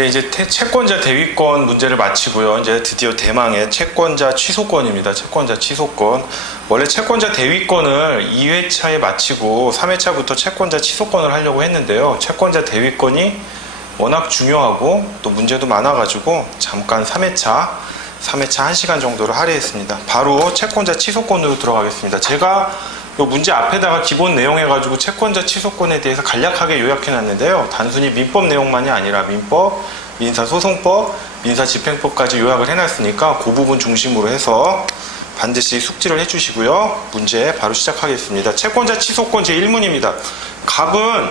네, 이제 채권자 대위권 문제를 마치고요. 이제 드디어 대망의 채권자 취소권입니다. 채권자 취소권. 원래 채권자 대위권을 2회차에 마치고 3회차부터 채권자 취소권을 하려고 했는데요. 채권자 대위권이 워낙 중요하고 또 문제도 많아가지고 잠깐 3회차 1시간 정도를 할애했습니다. 바로 채권자 취소권으로 들어가겠습니다. 제가 이 문제 앞에다가 기본 내용 해가지고 채권자 취소권에 대해서 간략하게 요약해 놨는데요. 단순히 민법 내용만이 아니라 민법, 민사소송법, 민사집행법까지 요약을 해놨으니까 그 부분 중심으로 해서 반드시 숙지를 해주시고요. 문제 바로 시작하겠습니다. 채권자 취소권 제1문입니다. 갑은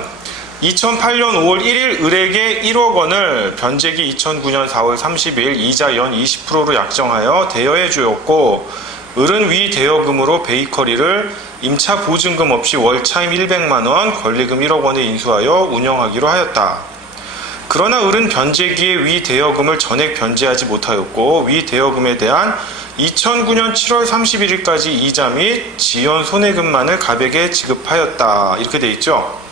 2008년 5월 1일 을에게 1억 원을 변제기 2009년 4월 30일 이자 연 20%로 약정하여 대여해 주었고, 을은 위 대여금으로 베이커리를 임차 보증금 없이 월 차임 100만원, 권리금 1억 원에 인수하여 운영하기로 하였다. 그러나 을은 변제기에 위 대여금을 전액 변제하지 못하였고, 위 대여금에 대한 2009년 7월 31일까지 이자 및 지연 손해금만을 갑에게 지급하였다. 이렇게 돼 있죠.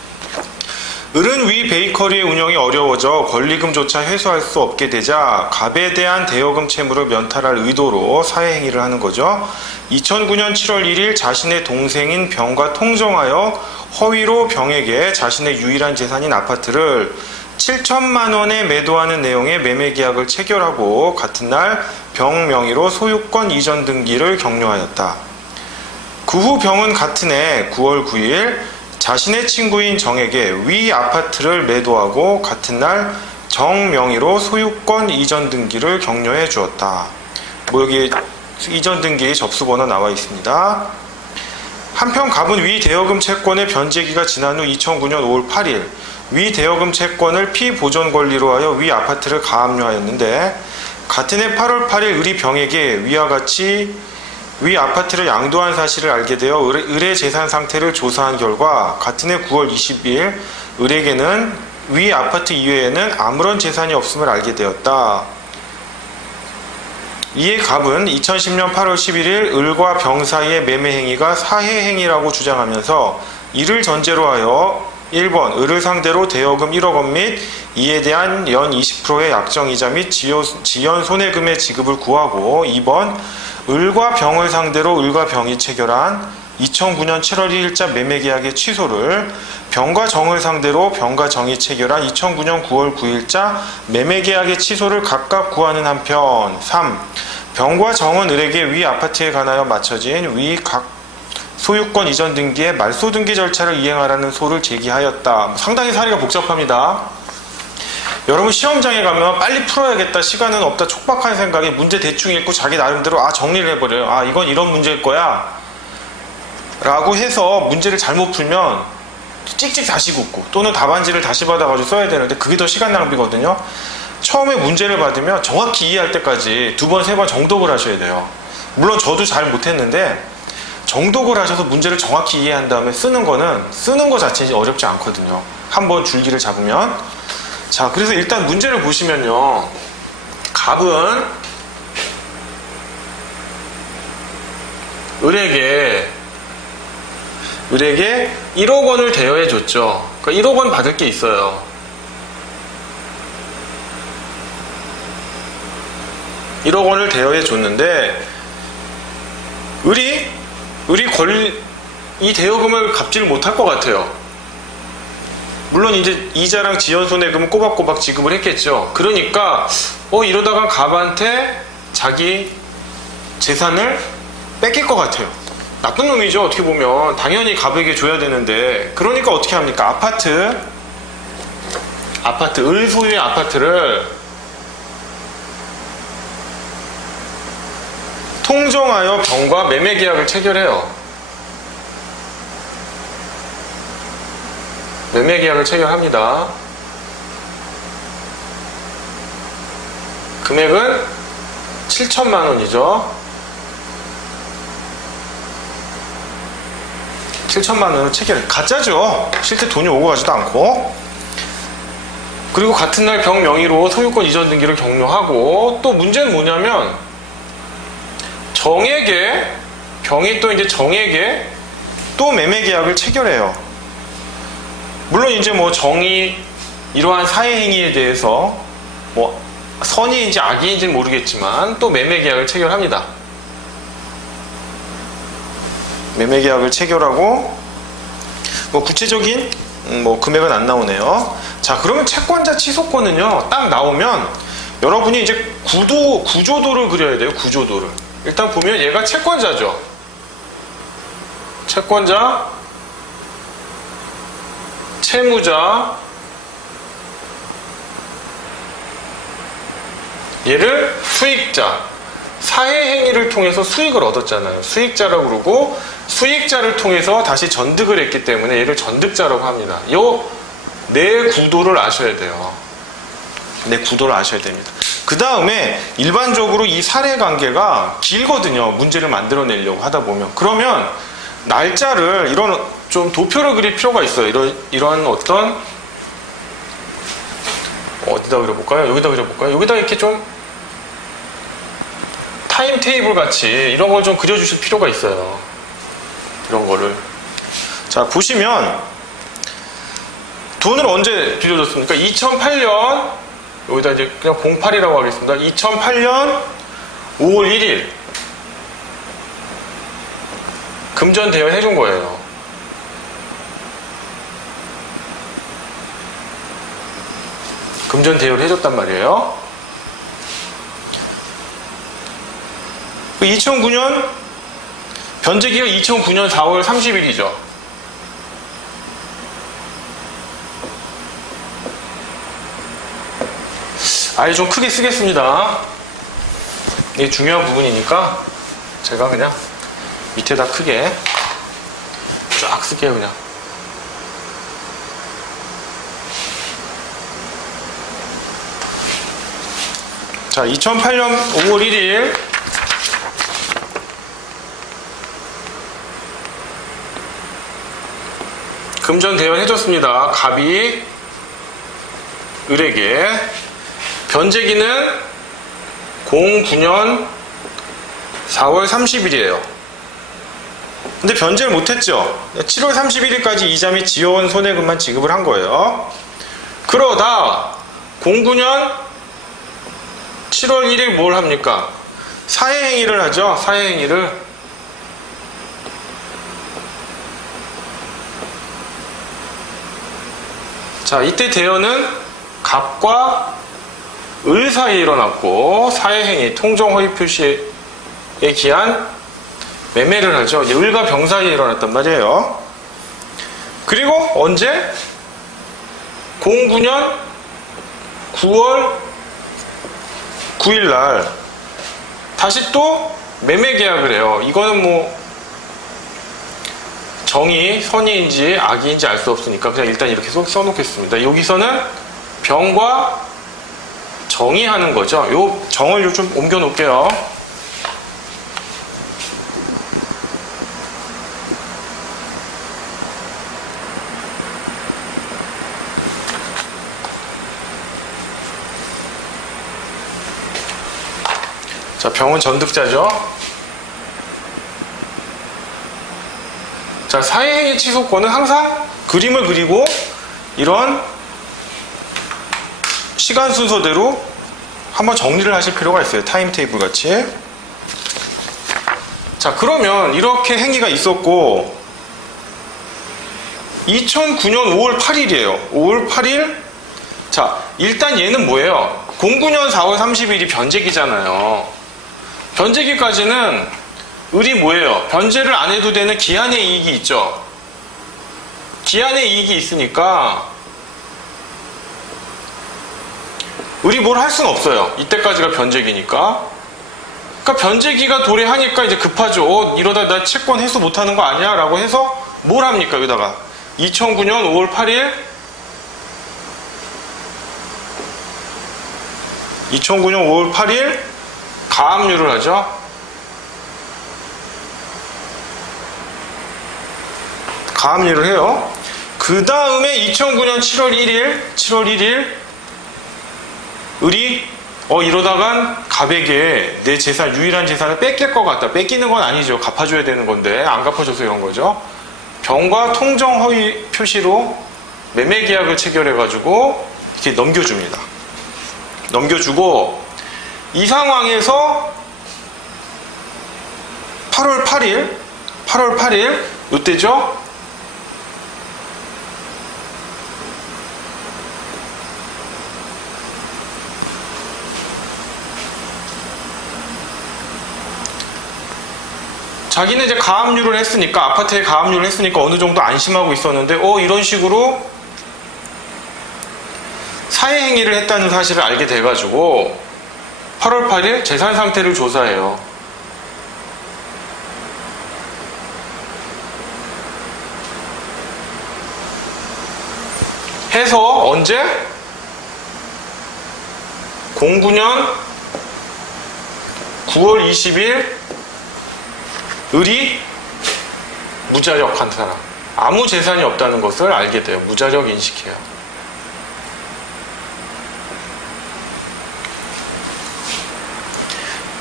을은 위 베이커리의 운영이 어려워져 권리금조차 회수할 수 없게 되자 갑에 대한 대여금 채무를 면탈할 의도로 사회행위를 하는 거죠. 2009년 7월 1일 자신의 동생인 병과 통정하여 허위로 병에게 자신의 유일한 재산인 아파트를 7천만 원에 매도하는 내용의 매매계약을 체결하고 같은 날 병 명의로 소유권 이전 등기를 격려하였다. 그 후 병은 같은 해 9월 9일 자신의 친구인 정에게 위 아파트를 매도하고 같은 날 정 명의로 소유권 이전 등기를 격려해 주었다. 여기 이전 등기 접수번호 나와 있습니다. 한편 갑은 위 대여금 채권의 변제기가 지난 후 2009년 5월 8일 위 대여금 채권을 피보존 권리로 하여 위 아파트를 가압류하였는데, 같은 해 8월 8일 을이 병에게 위와 같이 위 아파트를 양도한 사실을 알게 되어 을의 재산 상태를 조사한 결과 같은 해 9월 20일 을에게는 위 아파트 이외에는 아무런 재산이 없음을 알게 되었다. 이에 갑은 2010년 8월 11일 을과 병 사이의 매매 행위가 사해 행위라고 주장하면서 이를 전제로 하여 1번 을을 상대로 대여금 1억 원 및 이에 대한 연 20%의 약정이자 및 지연 손해금의 지급을 구하고, 2번 을과 병을 상대로 을과 병이 체결한 2009년 7월 1일자 매매계약의 취소를, 병과 정을 상대로 병과 정이 체결한 2009년 9월 9일자 매매계약의 취소를 각각 구하는 한편, 3. 병과 정은 을에게 위 아파트에 관하여 마쳐진 위 각 소유권 이전 등기의 말소 등기 절차를 이행하라는 소를 제기하였다. 상당히 사례가 복잡합니다. 여러분 시험장에 가면 빨리 풀어야겠다, 시간은 없다, 촉박한 생각에 문제 대충 읽고 자기 나름대로 정리를 해버려요. 이건 이런 문제일 거야 라고 해서 문제를 잘못 풀면 찍찍 다시 긋고 또는 답안지를 다시 받아가지고 써야 되는데 그게 더 시간 낭비거든요. 처음에 문제를 받으면 정확히 이해할 때까지 2번, 3번 정독을 하셔야 돼요. 물론 저도 잘 못했는데 정독을 하셔서 문제를 정확히 이해한 다음에 쓰는 거 자체는 어렵지 않거든요. 한번 줄기를 잡으면. 자, 그래서 일단 문제를 보시면요. 갑은 을에게 1억 원을 대여해 줬죠. 그러니까 1억 원 받을 게 있어요. (1억 원을) 대여해 줬는데 을이 이 대여금을 갚지를 못할 것 같아요. 물론 이제 이자랑 지연손해금은 꼬박꼬박 지급을 했겠죠. 그러니까 이러다가 갑한테 자기 재산을 뺏길 것 같아요. 나쁜 놈이죠. 어떻게 보면 당연히 갑에게 줘야 되는데, 그러니까 어떻게 합니까? 아파트 을 소유의 아파트를 통정하여 병과 매매계약을 체결해요. 매매계약을 체결합니다. 금액은 7천만 원이죠. 7천만 원을 체결해. 가짜죠. 실제 돈이 오고 가지도 않고. 그리고 같은 날 병 명의로 소유권 이전 등기를 격려하고, 또 문제는 뭐냐면 병이 또 이제 정에게 또 매매계약을 체결해요. 물론 이제 정이 이러한 사회행위에 대해서 뭐 선의인지 악의인지는 모르겠지만 또 매매계약을 체결합니다. 매매계약을 체결하고 뭐 구체적인 뭐 금액은 안 나오네요. 자, 그러면 채권자 취소권은요, 딱 나오면 여러분이 이제 구조도를 그려야 돼요. 구조도를. 일단 보면 얘가 채권자죠. 채권자, 채무자, 얘를 수익자, 사회행위를 통해서 수익을 얻었잖아요. 수익자라고 그러고, 수익자를 통해서 다시 전득을 했기 때문에 얘를 전득자라고 합니다. 요 네 구도를 아셔야 돼요. 네 구도를 아셔야 됩니다. 그 다음에 일반적으로 이 사례관계가 길거든요. 문제를 만들어내려고 하다 보면. 그러면 날짜를 이런 좀 도표를 그릴 필요가 있어요. 이런 어떤 어디다 그려볼까요? 여기다 그려볼까요? 여기다 이렇게 좀 타임 테이블 같이 이런 걸 좀 그려주실 필요가 있어요. 이런 거를. 자, 보시면 돈을 언제 빌려줬습니까? 2008년 여기다 이제 그냥 08이라고 하겠습니다. 2008년 5월 1일 금전 대여 해준 거예요. 금전 대여를 해줬단 말이에요. 2009년 변제기가 2009년 4월 30일이죠. 아예 좀 크게 쓰겠습니다. 이게 중요한 부분이니까 제가 그냥 밑에다 크게 쫙 쓸게요. 그냥. 자, 2008년 5월 1일 금전 대여를 해줬습니다. 갑이 을에게. 변제기는 09년 4월 30일이에요. 근데 변제를 못했죠. 7월 31일까지 이자 및 지어온 손해금만 지급을 한 거예요. 그러다 09년 7월 1일 뭘 합니까? 사회행위를 하죠. 사회행위를. 자, 이때 대여는 갑과 을 사이에 일어났고, 사회행위, 통정허위 표시에 기한 매매를 하죠. 을과 병 사이에 일어났단 말이에요. 그리고 언제? 09년 9월 9일날 다시 또 매매 계약을 해요. 이거는 뭐 정의, 선의인지 악의인지 알 수 없으니까 그냥 일단 이렇게 써놓겠습니다. 여기서는 병과 정의하는 거죠. 요 정을 좀 옮겨 놓을게요. 자, 병은 전득자죠. 자, 사회행위 취소권은 항상 그림을 그리고 이런 시간 순서대로 한번 정리를 하실 필요가 있어요. 타임 테이블 같이. 자, 그러면 이렇게 행위가 있었고 2009년 5월 8일이에요. 5월 8일. 자, 일단 얘는 뭐예요? 09년 4월 30일이 변제기잖아요. 변제기까지는 을이 뭐예요? 변제를 안 해도 되는 기한의 이익이 있죠. 기한의 이익이 있으니까 을이 뭘 할 수는 없어요. 이때까지가 변제기니까. 그러니까 변제기가 도래하니까 이제 급하죠. 이러다 나 채권 회수 못하는 거 아니야? 라고 해서 뭘 합니까? 여기다가 2009년 5월 8일 2009년 5월 8일 가압류를 하죠. 가압류를 해요. 그 다음에 2009년 7월 1일 을이 이러다간 갑에게 내 재산, 유일한 재산을 뺏길 것 같다. 뺏기는 건 아니죠. 갚아줘야 되는 건데 안 갚아줘서 이런 거죠. 병과 통정 허위 표시로 매매 계약을 체결해 가지고 이렇게 넘겨줍니다. 넘겨주고, 이 상황에서 8월 8일 이때죠? 자기는 이제 가압류를 했으니까, 아파트에 가압류를 했으니까 어느 정도 안심하고 있었는데, 이런 식으로 사회행위를 했다는 사실을 알게 돼가지고 8월 8일 재산 상태를 조사해요. 해서 언제? 09년 9월 20일 을이 무자력한 사람, 아무 재산이 없다는 것을 알게 돼요. 무자력 인식해요.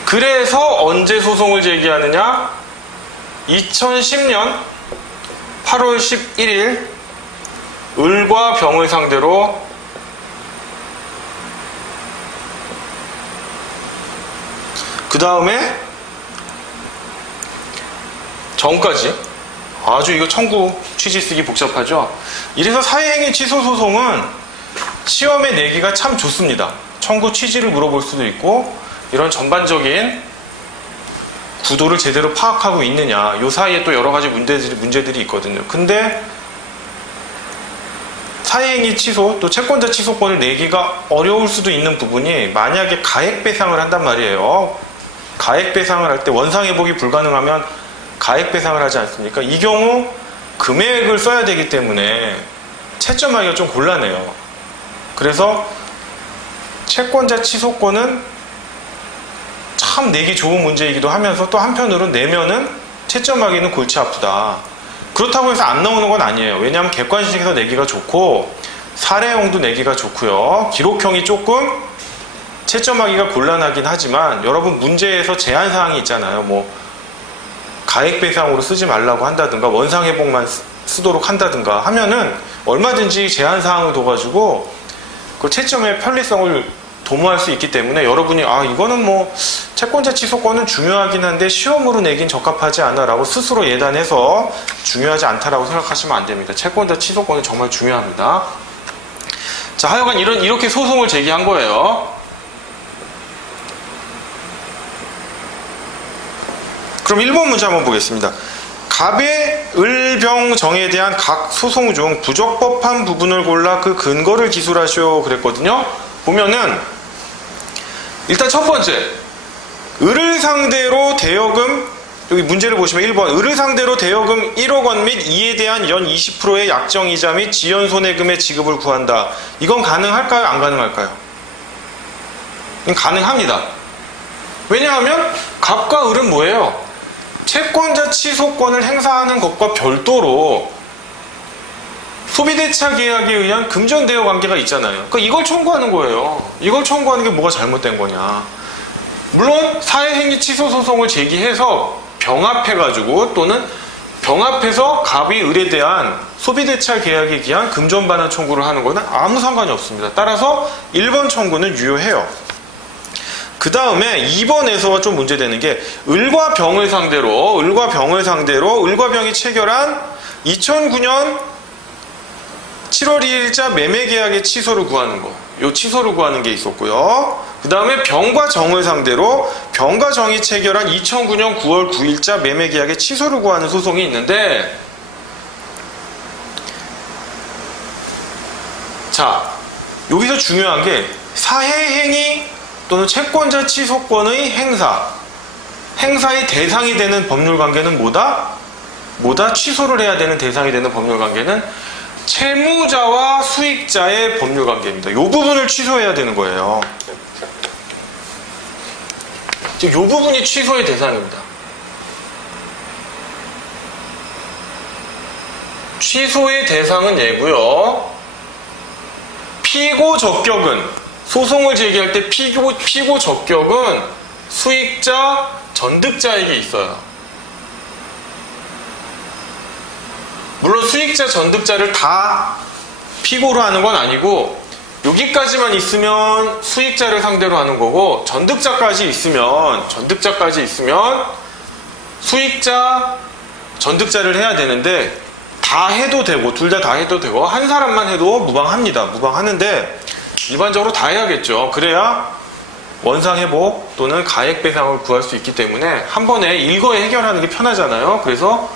그래서 언제 소송을 제기하느냐? 2010년 8월 11일 을과 병을 상대로 그 다음에 전까지 아주 이거 청구 취지 쓰기 복잡하죠. 이래서 사회행위 취소 소송은 시험에 내기가 참 좋습니다. 청구 취지를 물어볼 수도 있고 이런 전반적인 구도를 제대로 파악하고 있느냐, 요 사이에 또 여러 가지 문제들이 있거든요. 근데 사회행위 취소, 또 채권자 취소권을 내기가 어려울 수도 있는 부분이, 만약에 가액배상을 한단 말이에요. 가액배상을 할 때 원상회복이 불가능하면 가액배상을 하지 않습니까? 이 경우 금액을 써야 되기 때문에 채점하기가 좀 곤란해요. 그래서 채권자 취소권은 참 내기 좋은 문제이기도 하면서, 또 한편으로는 내면은 채점하기는 골치 아프다. 그렇다고 해서 안 나오는 건 아니에요. 왜냐하면 객관식에서 내기가 좋고 사례형도 내기가 좋고요. 기록형이 조금 채점하기가 곤란하긴 하지만, 여러분 문제에서 제한사항이 있잖아요. 뭐 가액배상으로 쓰지 말라고 한다든가 원상회복만 쓰도록 한다든가 하면은 얼마든지 제한사항을 둬가지고 그 채점의 편리성을 도모할 수 있기 때문에, 여러분이 이거는 뭐 채권자 취소권은 중요하긴 한데 시험으로 내긴 적합하지 않아 라고 스스로 예단해서 중요하지 않다라고 생각하시면 안 됩니다. 채권자 취소권은 정말 중요합니다. 자, 하여간 이렇게 소송을 제기한 거예요. 그럼 1번 문제 한번 보겠습니다. 갑의 을병정에 대한 각 소송 중 부적법한 부분을 골라 그 근거를 기술하시오 그랬거든요. 보면은 일단 첫 번째, 을을 상대로 대여금, 여기 문제를 보시면 1번, 을을 상대로 대여금 1억 원 및 이에 대한 연 20%의 약정이자 및 지연손해금의 지급을 구한다. 이건 가능할까요? 안 가능할까요? 가능합니다. 왜냐하면 갑과 을은 뭐예요? 채권자 취소권을 행사하는 것과 별도로 소비대차 계약에 의한 금전대여 관계가 있잖아요. 그러니까 이걸 청구하는 거예요. 이걸 청구하는 게 뭐가 잘못된 거냐. 물론 사회행위 취소 소송을 제기해서 병합해가지고, 또는 병합해서 갑이 을에 대한 소비대차 계약에 의한 금전반환 청구를 하는 거는 아무 상관이 없습니다. 따라서 1번 청구는 유효해요. 그 다음에 2번에서 좀 문제되는 게, 을과 병을 상대로 을과 병이 체결한 2009년 7월 2일자 매매계약의 취소를 구하는 거, 요 취소를 구하는 게 있었고요. 그 다음에 병과 정을 상대로 병과 정이 체결한 2009년 9월 9일자 매매계약의 취소를 구하는 소송이 있는데, 자, 여기서 중요한 게 사회행위 또는 채권자 취소권의 행사의 대상이 되는 법률관계는 뭐다? 취소를 해야 되는 대상이 되는 법률관계는 채무자와 수익자의 법률관계입니다. 이 부분을 취소해야 되는 거예요. 이 부분이 취소의 대상입니다. 취소의 대상은 얘고요. 피고 적격은, 소송을 제기할 때 피고 적격은 수익자, 전득자에게 있어요. 물론 수익자, 전득자를 다 피고로 하는 건 아니고, 여기까지만 있으면 수익자를 상대로 하는 거고, 전득자까지 있으면 수익자, 전득자를 해야 되는데, 다 해도 되고, 둘 다 해도 되고, 한 사람만 해도 무방합니다. 무방하는데, 일반적으로 다 해야겠죠. 그래야 원상회복 또는 가액배상을 구할 수 있기 때문에 한 번에 일거에 해결하는 게 편하잖아요. 그래서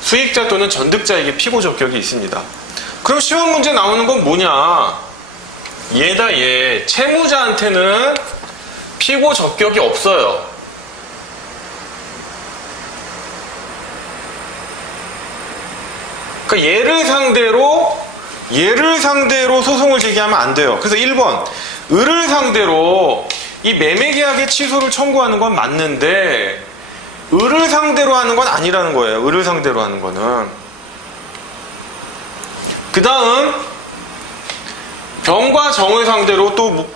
수익자 또는 전득자에게 피고 적격이 있습니다. 그럼 시험 문제 나오는 건 뭐냐? 얘다 얘. 채무자한테는 피고 적격이 없어요. 그러니까 얘를 상대로 소송을 제기하면 안 돼요. 그래서 1번, 을을 상대로 이 매매계약의 취소를 청구하는 건 맞는데 을을 상대로 하는 건 아니라는 거예요. 을을 상대로 하는 거는. 그 다음 병과 정을 상대로 또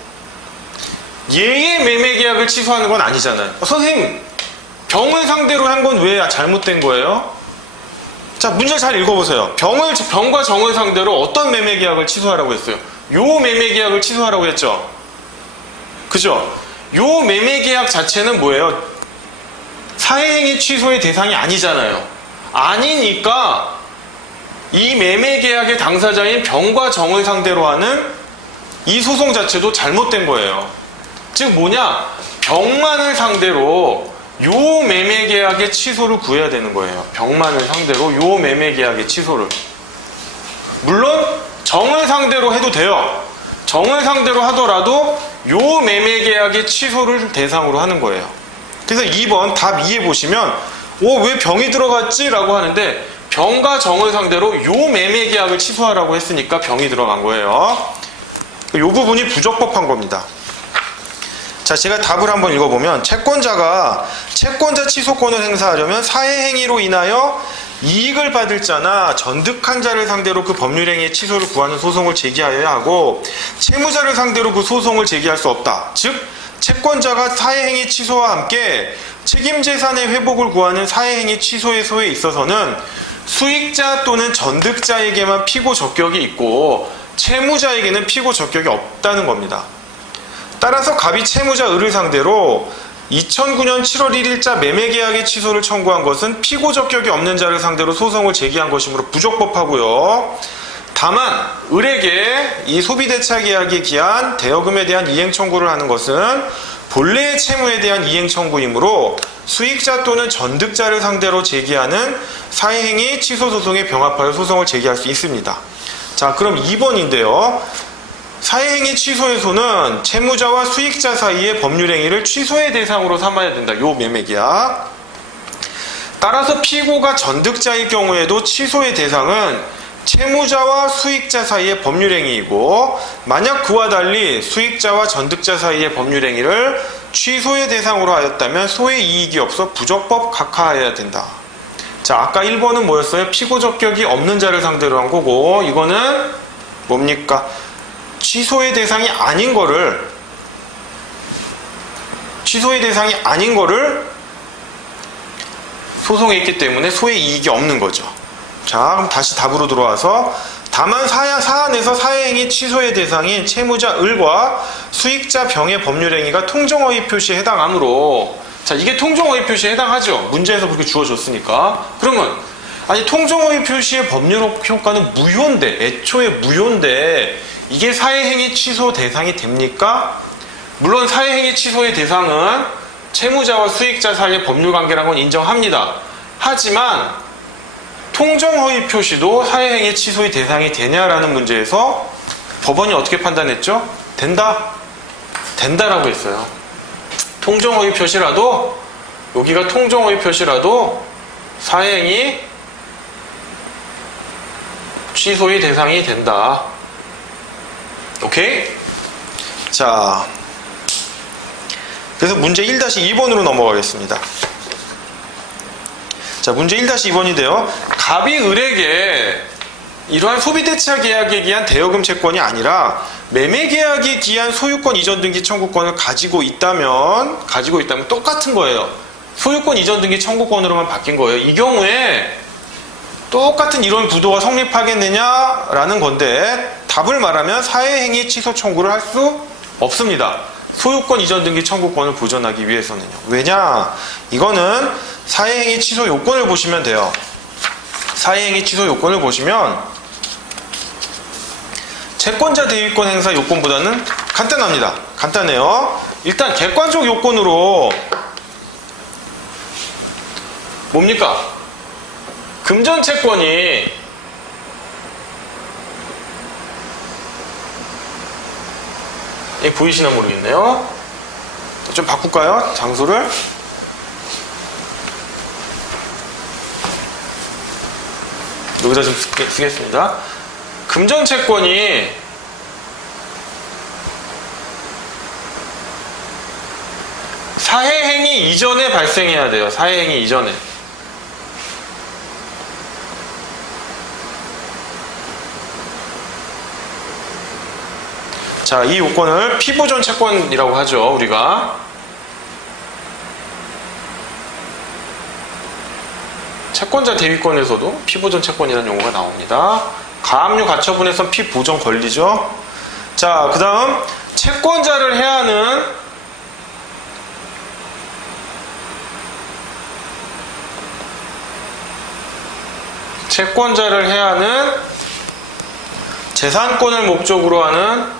얘의 매매계약을 취소하는 건 아니잖아요. 선생님, 병을 상대로 한 건 왜 잘못된 거예요? 자, 문제 잘 읽어보세요. 병과 정을 상대로 어떤 매매계약을 취소하라고 했어요? 요 매매계약을 취소하라고 했죠? 그죠? 요 매매계약 자체는 뭐예요? 사회행위 취소의 대상이 아니잖아요. 아니니까 이 매매계약의 당사자인 병과 정을 상대로 하는 이 소송 자체도 잘못된 거예요. 즉 뭐냐? 병만을 상대로 요 매매계약의 취소를 구해야 되는 거예요. 병만을 상대로 요 매매계약의 취소를. 물론 정을 상대로 해도 돼요. 정을 상대로 하더라도 요 매매계약의 취소를 대상으로 하는 거예요. 그래서 2번 답 2에 보시면 왜 병이 들어갔지? 라고 하는데 병과 정을 상대로 요 매매계약을 취소하라고 했으니까 병이 들어간 거예요. 요 부분이 부적법한 겁니다. 자, 제가 답을 한번 읽어보면 채권자가 채권자 취소권을 행사하려면 사회행위로 인하여 이익을 받을 자나 전득한 자를 상대로 그 법률행위의 취소를 구하는 소송을 제기하여야 하고 채무자를 상대로 그 소송을 제기할 수 없다. 즉 채권자가 사회행위 취소와 함께 책임재산의 회복을 구하는 사회행위 취소의 소에 있어서는 수익자 또는 전득자에게만 피고 적격이 있고 채무자에게는 피고 적격이 없다는 겁니다. 따라서 갑이 채무자 을을 상대로 2009년 7월 1일자 매매계약의 취소를 청구한 것은 피고 적격이 없는 자를 상대로 소송을 제기한 것이므로 부적법하고요. 다만 을에게 이 소비대차계약에 기한 대여금에 대한 이행 청구를 하는 것은 본래의 채무에 대한 이행 청구이므로 수익자 또는 전득자를 상대로 제기하는 사회행위 취소 소송에 병합하여 소송을 제기할 수 있습니다. 자, 그럼 2번인데요. 사회행위 취소에서는 채무자와 수익자 사이의 법률행위를 취소의 대상으로 삼아야 된다. 요 매매계약. 따라서 피고가 전득자일 경우에도 취소의 대상은 채무자와 수익자 사이의 법률행위이고 만약 그와 달리 수익자와 전득자 사이의 법률행위를 취소의 대상으로 하였다면 소의 이익이 없어 부적법 각하해야 된다. 자, 아까 1번은 뭐였어요? 피고 적격이 없는 자를 상대로 한 거고 이거는 뭡니까? 취소의 대상이 아닌 거를 소송에 있기 때문에 소의 이익이 없는 거죠. 자, 그럼 다시 답으로 들어와서 다만 사안에서 사회행위 취소의 대상인 채무자 을과 수익자 병의 법률행위가 통정허위 표시에 해당하므로 자, 이게 통정허위 표시에 해당하죠. 문제에서 그렇게 주어졌으니까. 그러면 아니 통정허위 표시의 법률 효과는 무효인데 애초에 무효인데 이게 사회행위 취소 대상이 됩니까? 물론 사회행위 취소의 대상은 채무자와 수익자 사이의 법률관계라는 건 인정합니다. 하지만 통정허위 표시도 사회행위 취소의 대상이 되냐라는 문제에서 법원이 어떻게 판단했죠? 된다라고 했어요. 통정허위 표시라도 여기가 통정허위 표시라도 사회행위 취소의 대상이 된다. 오케이? 자, 그래서 문제 1-2번으로 넘어가겠습니다. 자, 문제 1-2번인데요. 갑이 을에게 이러한 소비대차 계약에 기한 대여금 채권이 아니라 매매계약에 기한 소유권 이전 등기 청구권을 가지고 있다면 똑같은 거예요. 소유권 이전 등기 청구권으로만 바뀐 거예요. 이 경우에 똑같은 이런 구도가 성립하겠느냐라는 건데 답을 말하면 사회행위 취소 청구를 할 수 없습니다. 소유권 이전 등기 청구권을 보존하기 위해서는요. 왜냐? 이거는 사회행위 취소 요건을 보시면 돼요. 사회행위 취소 요건을 보시면 채권자 대위권 행사 요건보다는 간단합니다. 간단해요. 일단 객관적 요건으로 뭡니까? 금전 채권이 보이시나 모르겠네요. 좀 바꿀까요? 장소를. 여기다 좀 쓰겠습니다. 금전 채권이 사회행위 이전에 발생해야 돼요. 사회행위 이전에. 자, 이 요건을 피보존 채권이라고 하죠, 우리가. 채권자 대위권에서도 피보존 채권이라는 용어가 나옵니다. 가압류 가처분에선 피보존 권리죠. 자, 그 다음 채권자를 해야 하는 재산권을 목적으로 하는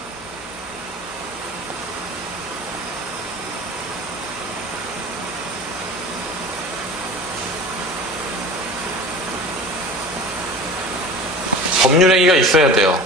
법률행위가 있어야 돼요.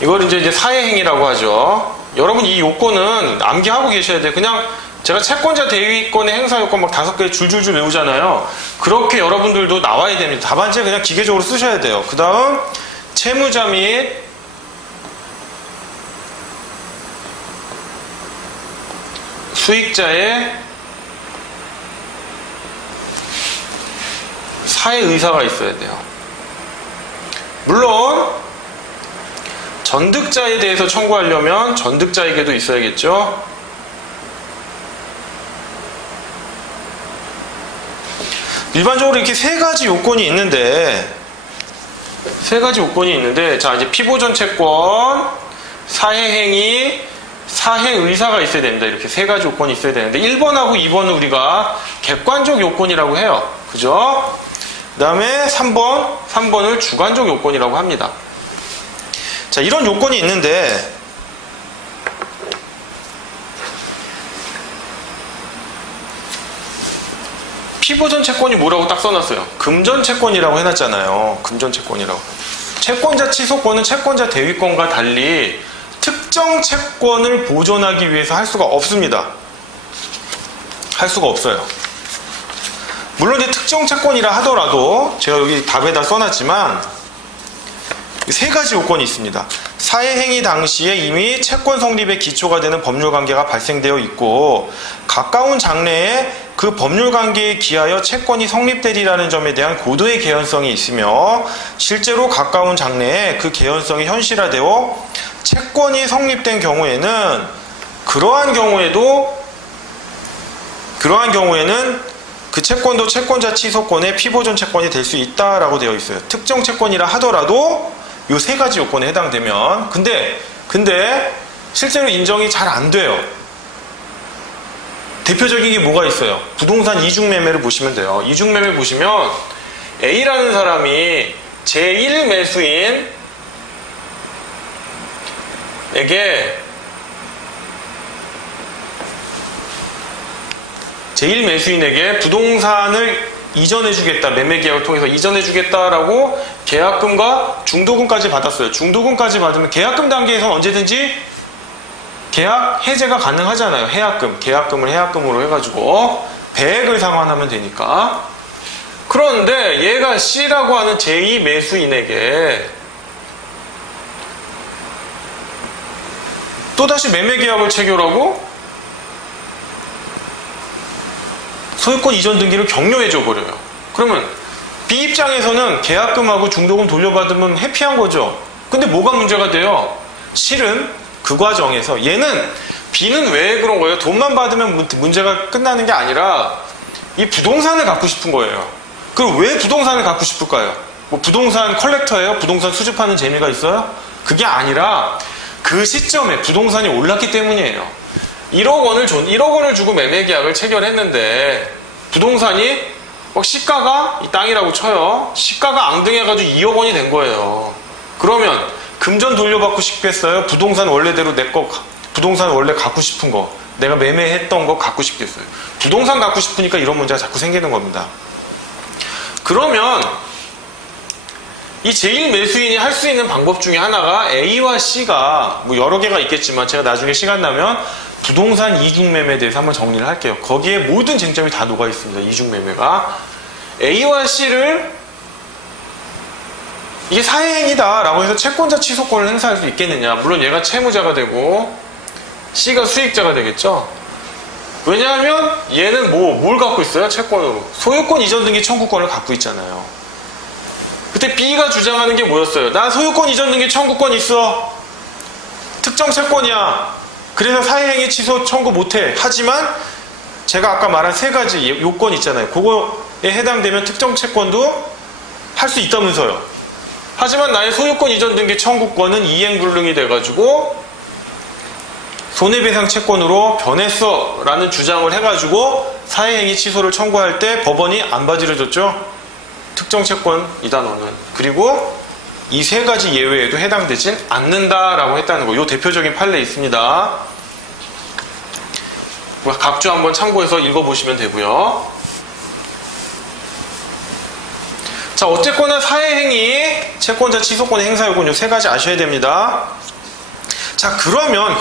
이걸 이제 사회행위라고 하죠. 여러분 이 요건은 암기하고 계셔야 돼요. 그냥 제가 채권자 대위권의 행사 요건 막 5개 줄줄줄 외우잖아요. 그렇게 여러분들도 나와야 됩니다. 답안지에 그냥 기계적으로 쓰셔야 돼요. 그 다음 채무자 및 수익자의 사회의사가 있어야 돼요. 물론 전득자에 대해서 청구하려면 전득자에게도 있어야겠죠. 일반적으로 이렇게 세 가지 요건이 있는데 자, 이제 피보존 채권, 사회행위, 사회의사가 있어야 됩니다. 이렇게 세 가지 요건이 있어야 되는데 1번하고 2번은 우리가 객관적 요건이라고 해요. 그죠? 그 다음에 3번을 주관적 요건이라고 합니다. 자, 이런 요건이 있는데 피보존 채권이 뭐라고 딱 써놨어요. 금전 채권이라고 해놨잖아요. 금전 채권이라고. 채권자 취소권은 채권자 대위권과 달리 특정 채권을 보존하기 위해서 할 수가 없습니다. 할 수가 없어요. 물론 이제 특정 채권이라 하더라도 제가 여기 답에다 써놨지만 세 가지 요건이 있습니다. 사회행위 당시에 이미 채권 성립의 기초가 되는 법률관계가 발생되어 있고 가까운 장래에 그 법률관계에 기하여 채권이 성립되리라는 점에 대한 고도의 개연성이 있으며 실제로 가까운 장래에 그 개연성이 현실화되어 채권이 성립된 경우에는 그러한 경우에는 그 채권도 채권자 취소권의 피보존 채권이 될 수 있다라고 되어 있어요. 특정 채권이라 하더라도 이 세 가지 요건에 해당되면 근데 실제로 인정이 잘 안 돼요. 대표적인 게 뭐가 있어요? 부동산 이중매매를 보시면 돼요. 이중매매 보시면 A라는 사람이 제1매수인에게 부동산을 이전해주겠다, 매매계약을 통해서 이전해주겠다라고 계약금과 중도금까지 받았어요. 중도금까지 받으면 계약금 단계에서는 언제든지 계약 해제가 가능하잖아요. 계약금을 해약금으로 해가지고 배액을 상환하면 되니까. 그런데 얘가 C라고 하는 제2 매수인에게 또다시 매매계약을 체결하고 소유권 이전 등기를 격려해줘 버려요. 그러면 B 입장에서는 계약금하고 중도금 돌려받으면 해피한 거죠. 근데 뭐가 문제가 돼요? 실은 그 과정에서 얘는 B는 왜 그런 거예요? 돈만 받으면 문제가 끝나는 게 아니라 이 부동산을 갖고 싶은 거예요. 그럼 왜 부동산을 갖고 싶을까요? 뭐 부동산 컬렉터예요? 부동산 수집하는 재미가 있어요? 그게 아니라 그 시점에 부동산이 올랐기 때문이에요. 1억 원을 주고 매매 계약을 체결했는데 부동산이 시가가 이 땅이라고 쳐요. 시가가 앙등해가지고 2억 원이 된 거예요. 그러면 금전 돌려받고 싶겠어요? 부동산 원래대로 내 거, 부동산 원래 갖고 싶은 거, 내가 매매했던 거 갖고 싶겠어요? 부동산 갖고 싶으니까 이런 문제가 자꾸 생기는 겁니다. 그러면 이 제1매수인이 할 수 있는 방법 중에 하나가 A와 C가 뭐 여러 개가 있겠지만 제가 나중에 시간 나면 부동산 이중매매에 대해서 한번 정리를 할게요. 거기에 모든 쟁점이 다 녹아 있습니다. 이중매매가. A와 C를 이게 사회행위다 라고 해서 채권자 취소권을 행사할 수 있겠느냐. 물론 얘가 채무자가 되고 C가 수익자가 되겠죠. 왜냐하면 얘는 뭘 갖고 있어요? 채권으로. 소유권 이전 등기 청구권을 갖고 있잖아요. 그때 B가 주장하는 게 뭐였어요? 나 소유권 이전 등기 청구권 있어. 특정 채권이야. 그래서 사회행위 취소 청구 못해. 하지만 제가 아까 말한 세 가지 요건 있잖아요. 그거에 해당되면 특정 채권도 할 수 있다면서요. 하지만 나의 소유권 이전 등기 청구권은 이행불능이 돼가지고 손해배상 채권으로 변했어 라는 주장을 해가지고 사회행위 취소를 청구할 때 법원이 안 받아들여줬죠. 특정 채권이다 너는. 그리고 이 세 가지 예외에도 해당되진 않는다라고 했다는 거. 요 대표적인 판례 있습니다. 각주 한번 참고해서 읽어보시면 되고요. 자, 어쨌거나 사회행위, 채권자 취소권 행사 요건 요 세 가지 아셔야 됩니다. 자, 그러면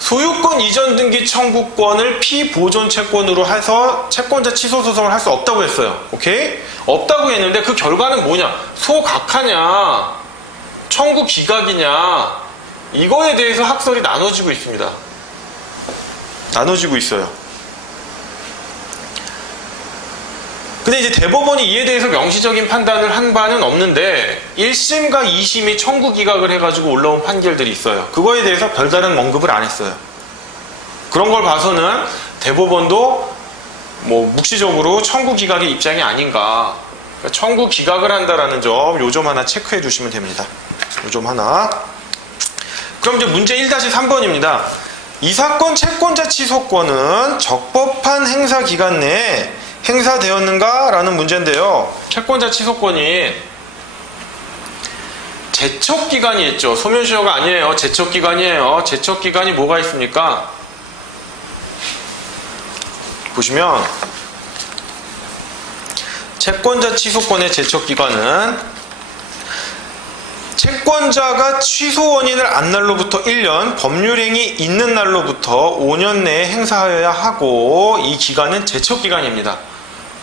소유권 이전 등기 청구권을 피보존 채권으로 해서 채권자 취소 소송을 할 수 없다고 했어요. 오케이? 없다고 했는데 그 결과는 뭐냐? 소각하냐? 청구 기각이냐? 이거에 대해서 학설이 나눠지고 있습니다. 나눠지고 있어요. 근데 이제 대법원이 이에 대해서 명시적인 판단을 한 바는 없는데 1심과 2심이 청구 기각을 해가지고 올라온 판결들이 있어요. 그거에 대해서 별다른 언급을 안 했어요. 그런 걸 봐서는 대법원도 뭐 묵시적으로 청구 기각의 입장이 아닌가. 그러니까 청구 기각을 한다라는 점, 요 점 하나 체크해 두시면 됩니다. 요 점 하나. 그럼 이제 문제 1-3번입니다. 이 사건 채권자 취소권은 적법한 행사 기간 내에 행사되었는가? 라는 문제인데요. 채권자 취소권이 제척기간이 있죠. 소멸시효가 아니에요. 제척기간이에요. 제척기간이 뭐가 있습니까? 보시면 채권자 취소권의 제척기간은 채권자가 취소 원인을 안 날로부터 1년, 법률행위 있는 날로부터 5년 내에 행사하여야 하고 이 기간은 제척기간입니다.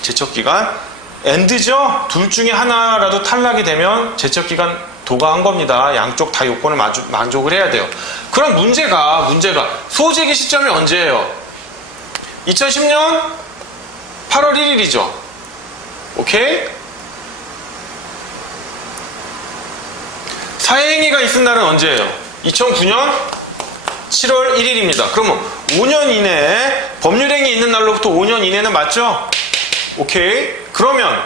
제척기간. 엔드죠? 둘 중에 하나라도 탈락이 되면 제척기간 도과한 겁니다. 양쪽 다 요건을 만족을 해야 돼요. 그럼 문제가 소재기 시점이 언제예요? 2010년 8월 1일이죠. 오케이? 사회행위가 있은 날은 언제예요? 2009년 7월 1일입니다. 그러면 5년 이내에 법률행위 있는 날로부터 5년 이내는 맞죠? 오케이. 그러면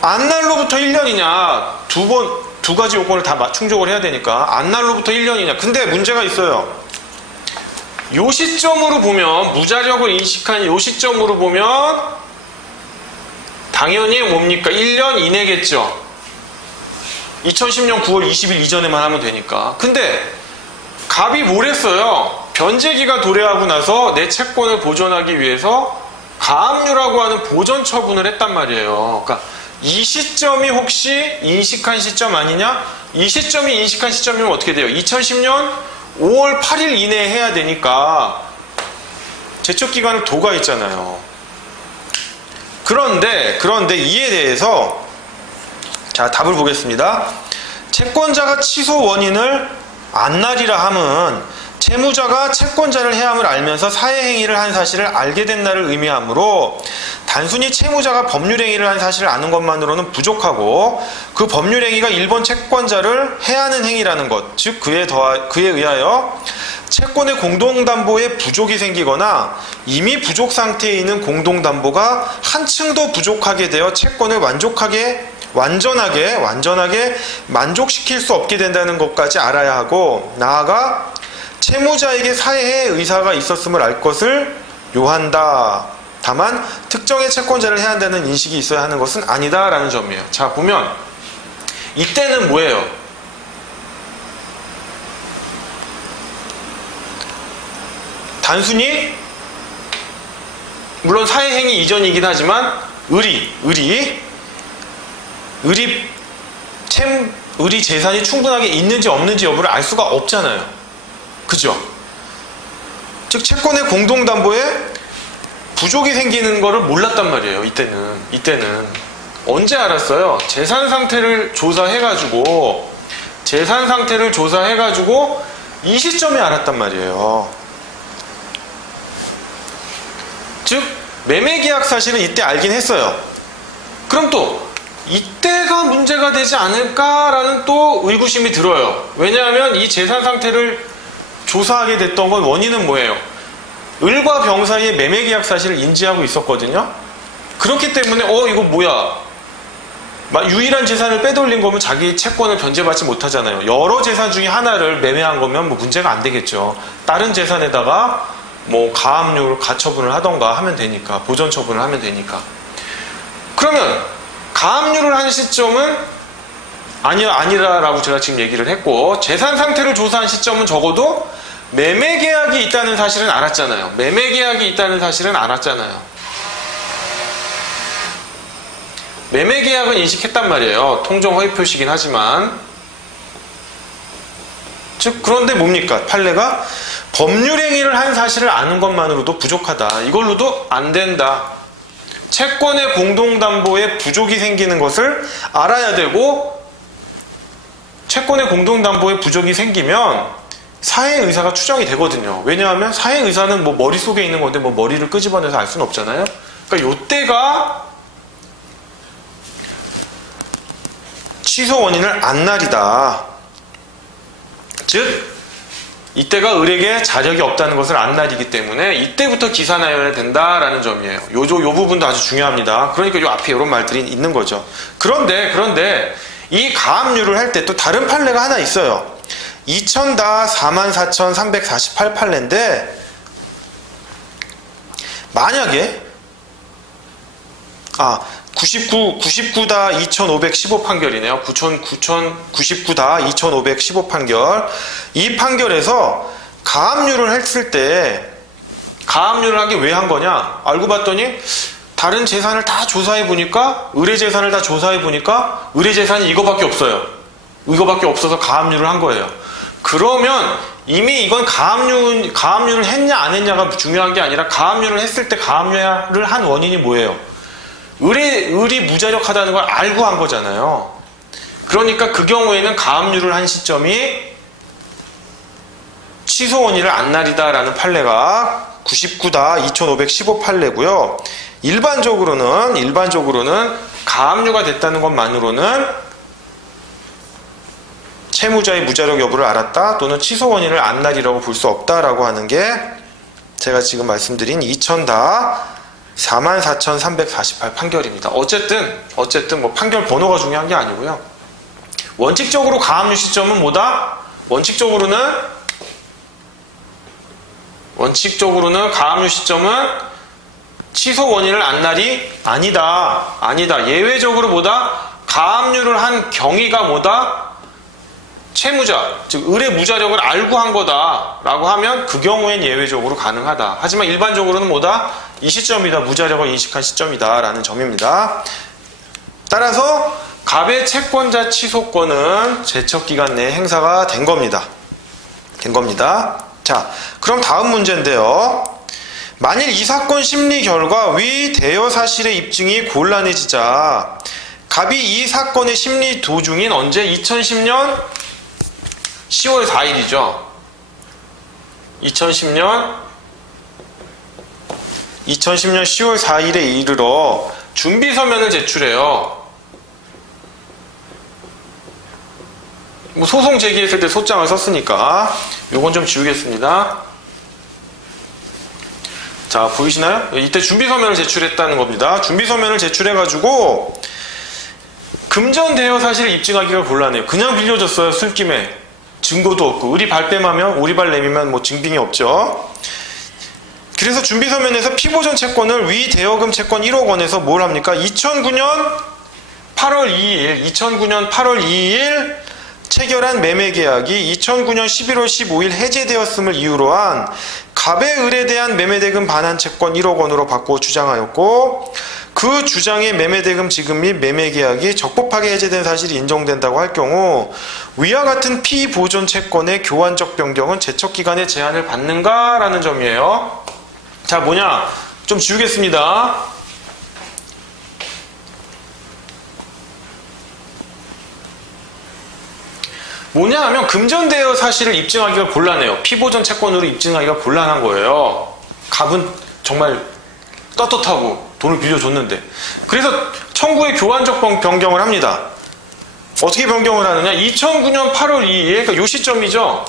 안 날로부터 1년이냐 두 가지 요건을 다 충족을 해야 되니까 안 날로부터 1년이냐. 근데 문제가 있어요. 요 시점으로 보면 무자력을 인식한 요 시점으로 보면 당연히 뭡니까? 1년 이내겠죠. 2010년 9월 20일 이전에만 하면 되니까. 근데 갑이 뭘 했어요? 변제기가 도래하고 나서 내 채권을 보존하기 위해서 가압류라고 하는 보존 처분을 했단 말이에요. 그러니까 이 시점이 혹시 인식한 시점 아니냐? 이 시점이 인식한 시점이면 어떻게 돼요? 2010년 5월 8일 이내에 해야 되니까 제척기간을 도과했잖아요. 그런데 이에 대해서 자, 답을 보겠습니다. 채권자가 취소 원인을 안 날이라 함은 채무자가 채권자를 해함을 알면서 사회행위를 한 사실을 알게 된 날을 의미하므로 단순히 채무자가 법률행위를 한 사실을 아는 것만으로는 부족하고 그 법률행위가 1번 채권자를 해하는 행위라는 것, 즉 그에 의하여 채권의 공동담보에 부족이 생기거나 이미 부족 상태에 있는 공동담보가 한층 더 부족하게 되어 채권을 완전하게 만족시킬 수 없게 된다는 것까지 알아야 하고, 나아가 채무자에게 사해의 의사가 있었음을 알 것을 요한다. 다만 특정의 채권자를 해야 한다는 인식이 있어야 하는 것은 아니다 라는 점이에요. 자, 보면 이때는 뭐예요? 단순히 물론 사해행위 이전이긴 하지만 의리 재산이 충분하게 있는지 없는지 여부를 알 수가 없잖아요. 그죠? 즉 채권의 공동담보에 부족이 생기는 거를 몰랐단 말이에요. 이때는 언제 알았어요? 재산 상태를 조사해가지고 이 시점에 알았단 말이에요. 즉 매매계약 사실은 이때 알긴 했어요. 그럼 또 이때가 문제가 되지 않을까라는 또 의구심이 들어요. 왜냐하면 이 재산 상태를 조사하게 됐던 건 원인은 뭐예요? 을과 병 사이에 매매계약 사실을 인지하고 있었거든요. 그렇기 때문에 이거 뭐야, 유일한 재산을 빼돌린 거면 자기 채권을 변제받지 못하잖아요. 여러 재산 중에 하나를 매매한 거면 뭐 문제가 안 되겠죠. 다른 재산에다가 뭐 가압류 가처분을 하던가 하면 되니까, 보전 처분을 하면 되니까. 그러면 가압류를 한 시점은 아니라라고 제가 지금 얘기를 했고, 재산 상태를 조사한 시점은 적어도 매매계약이 있다는 사실은 알았잖아요. 매매계약은 인식했단 말이에요. 통정허위 표시긴 하지만. 즉 그런데 뭡니까? 판례가 법률행위를 한 사실을 아는 것만으로도 부족하다. 이걸로도 안 된다. 채권의 공동담보에 부족이 생기는 것을 알아야 되고, 채권의 공동담보에 부족이 생기면 사해 의사가 추정이 되거든요. 왜냐하면 사해 의사는 뭐 머릿속에 있는 건데 뭐 머리를 끄집어내서 알 수는 없잖아요. 그러니까 요때가 취소 원인을 안 날이다. 즉 이때가 을에게 자력이 없다는 것을 안 날이기 때문에 이때부터 기산하여야 된다라는 점이에요. 요 부분도 아주 중요합니다. 그러니까 요 앞에 이런 말들이 있는 거죠. 그런데 이 가압류를 할 때 또 다른 판례가 하나 있어요. 2000다 44,348 판례인데, 만약에 99다 2515 판결이네요. 99다 2515 판결. 이 판결에서 가압류를 했을 때, 가압류를 한 게 왜 한 거냐? 알고 봤더니 다른 재산을 다 조사해 보니까, 의뢰 재산을 다 조사해 보니까 의뢰 재산이 이거밖에 없어요. 이거밖에 없어서 가압류를 한 거예요. 그러면 이미 이건 가압류를 했냐 안 했냐가 중요한 게 아니라, 가압류를 했을 때 가압류를 한 원인이 뭐예요? 을이 무자력하다는 걸 알고 한 거잖아요. 그러니까 그 경우에는 가압류를 한 시점이 취소 원인을 안 날이다라는 판례가 99다 2515 판례고요. 일반적으로는 가압류가 됐다는 것만으로는 채무자의 무자력 여부를 알았다, 또는 취소 원인을 안 날이라고 볼 수 없다라고 하는 게 제가 지금 말씀드린 2000다 44,348 판결입니다. 어쨌든 뭐 판결 번호가 중요한 게 아니고요. 원칙적으로 가압류 시점은 뭐다? 원칙적으로는 가압류 시점은 취소 원인을 안 날이 아니다. 예외적으로 뭐다? 가압류를 한 경위가 뭐다? 채무자, 즉 을의 무자력을 알고 한 거다라고 하면 그 경우엔 예외적으로 가능하다. 하지만 일반적으로는 뭐다? 이 시점이다. 무자력을 인식한 시점이다 라는 점입니다. 따라서 갑의 채권자 취소권은 제척기간 내에 행사가 된 겁니다. 자, 그럼 다음 문제인데요. 만일 이 사건 심리 결과 위 대여 사실의 입증이 곤란해지자 갑이 이 사건의 심리 도중인 언제? 2010년 10월 4일이죠. 2010년 2010년 10월 4일에 이르러 준비 서면을 제출해요. 뭐 소송 제기했을 때 소장을 썼으니까 요건 좀 지우겠습니다. 자, 보이시나요? 이때 준비 서면을 제출했다는 겁니다. 준비 서면을 제출해가지고 금전 대여 사실을 입증하기가 곤란해요. 그냥 빌려줬어요. 술김에 증거도 없고 의리 발뺌하면 오리발 내미면 뭐 증빙이 없죠. 그래서 준비 서면에서 피보전 채권을 위 대여금 채권 1억 원에서 뭘 합니까? 2009년 8월 2일 체결한 매매계약이 2009년 11월 15일 해제되었음을 이유로 한 갑의 을에 대한 매매대금 반환 채권 1억 원으로 바꾸어 주장하였고, 그 주장의 매매대금 지급 및 매매계약이 적법하게 해제된 사실이 인정된다고 할 경우 위와 같은 피보존 채권의 교환적 변경은 제척기간의 제한을 받는가라는 점이에요. 자, 뭐냐? 좀 지우겠습니다. 뭐냐 하면 금전대여 사실을 입증하기가 곤란해요. 피보전 채권으로 입증하기가 곤란한 거예요. 갑은 정말 떳떳하고 돈을 빌려줬는데. 그래서 청구의 교환적 변경을 합니다. 어떻게 변경을 하느냐? 2009년 8월 2일, 그러니까 요 시점이죠.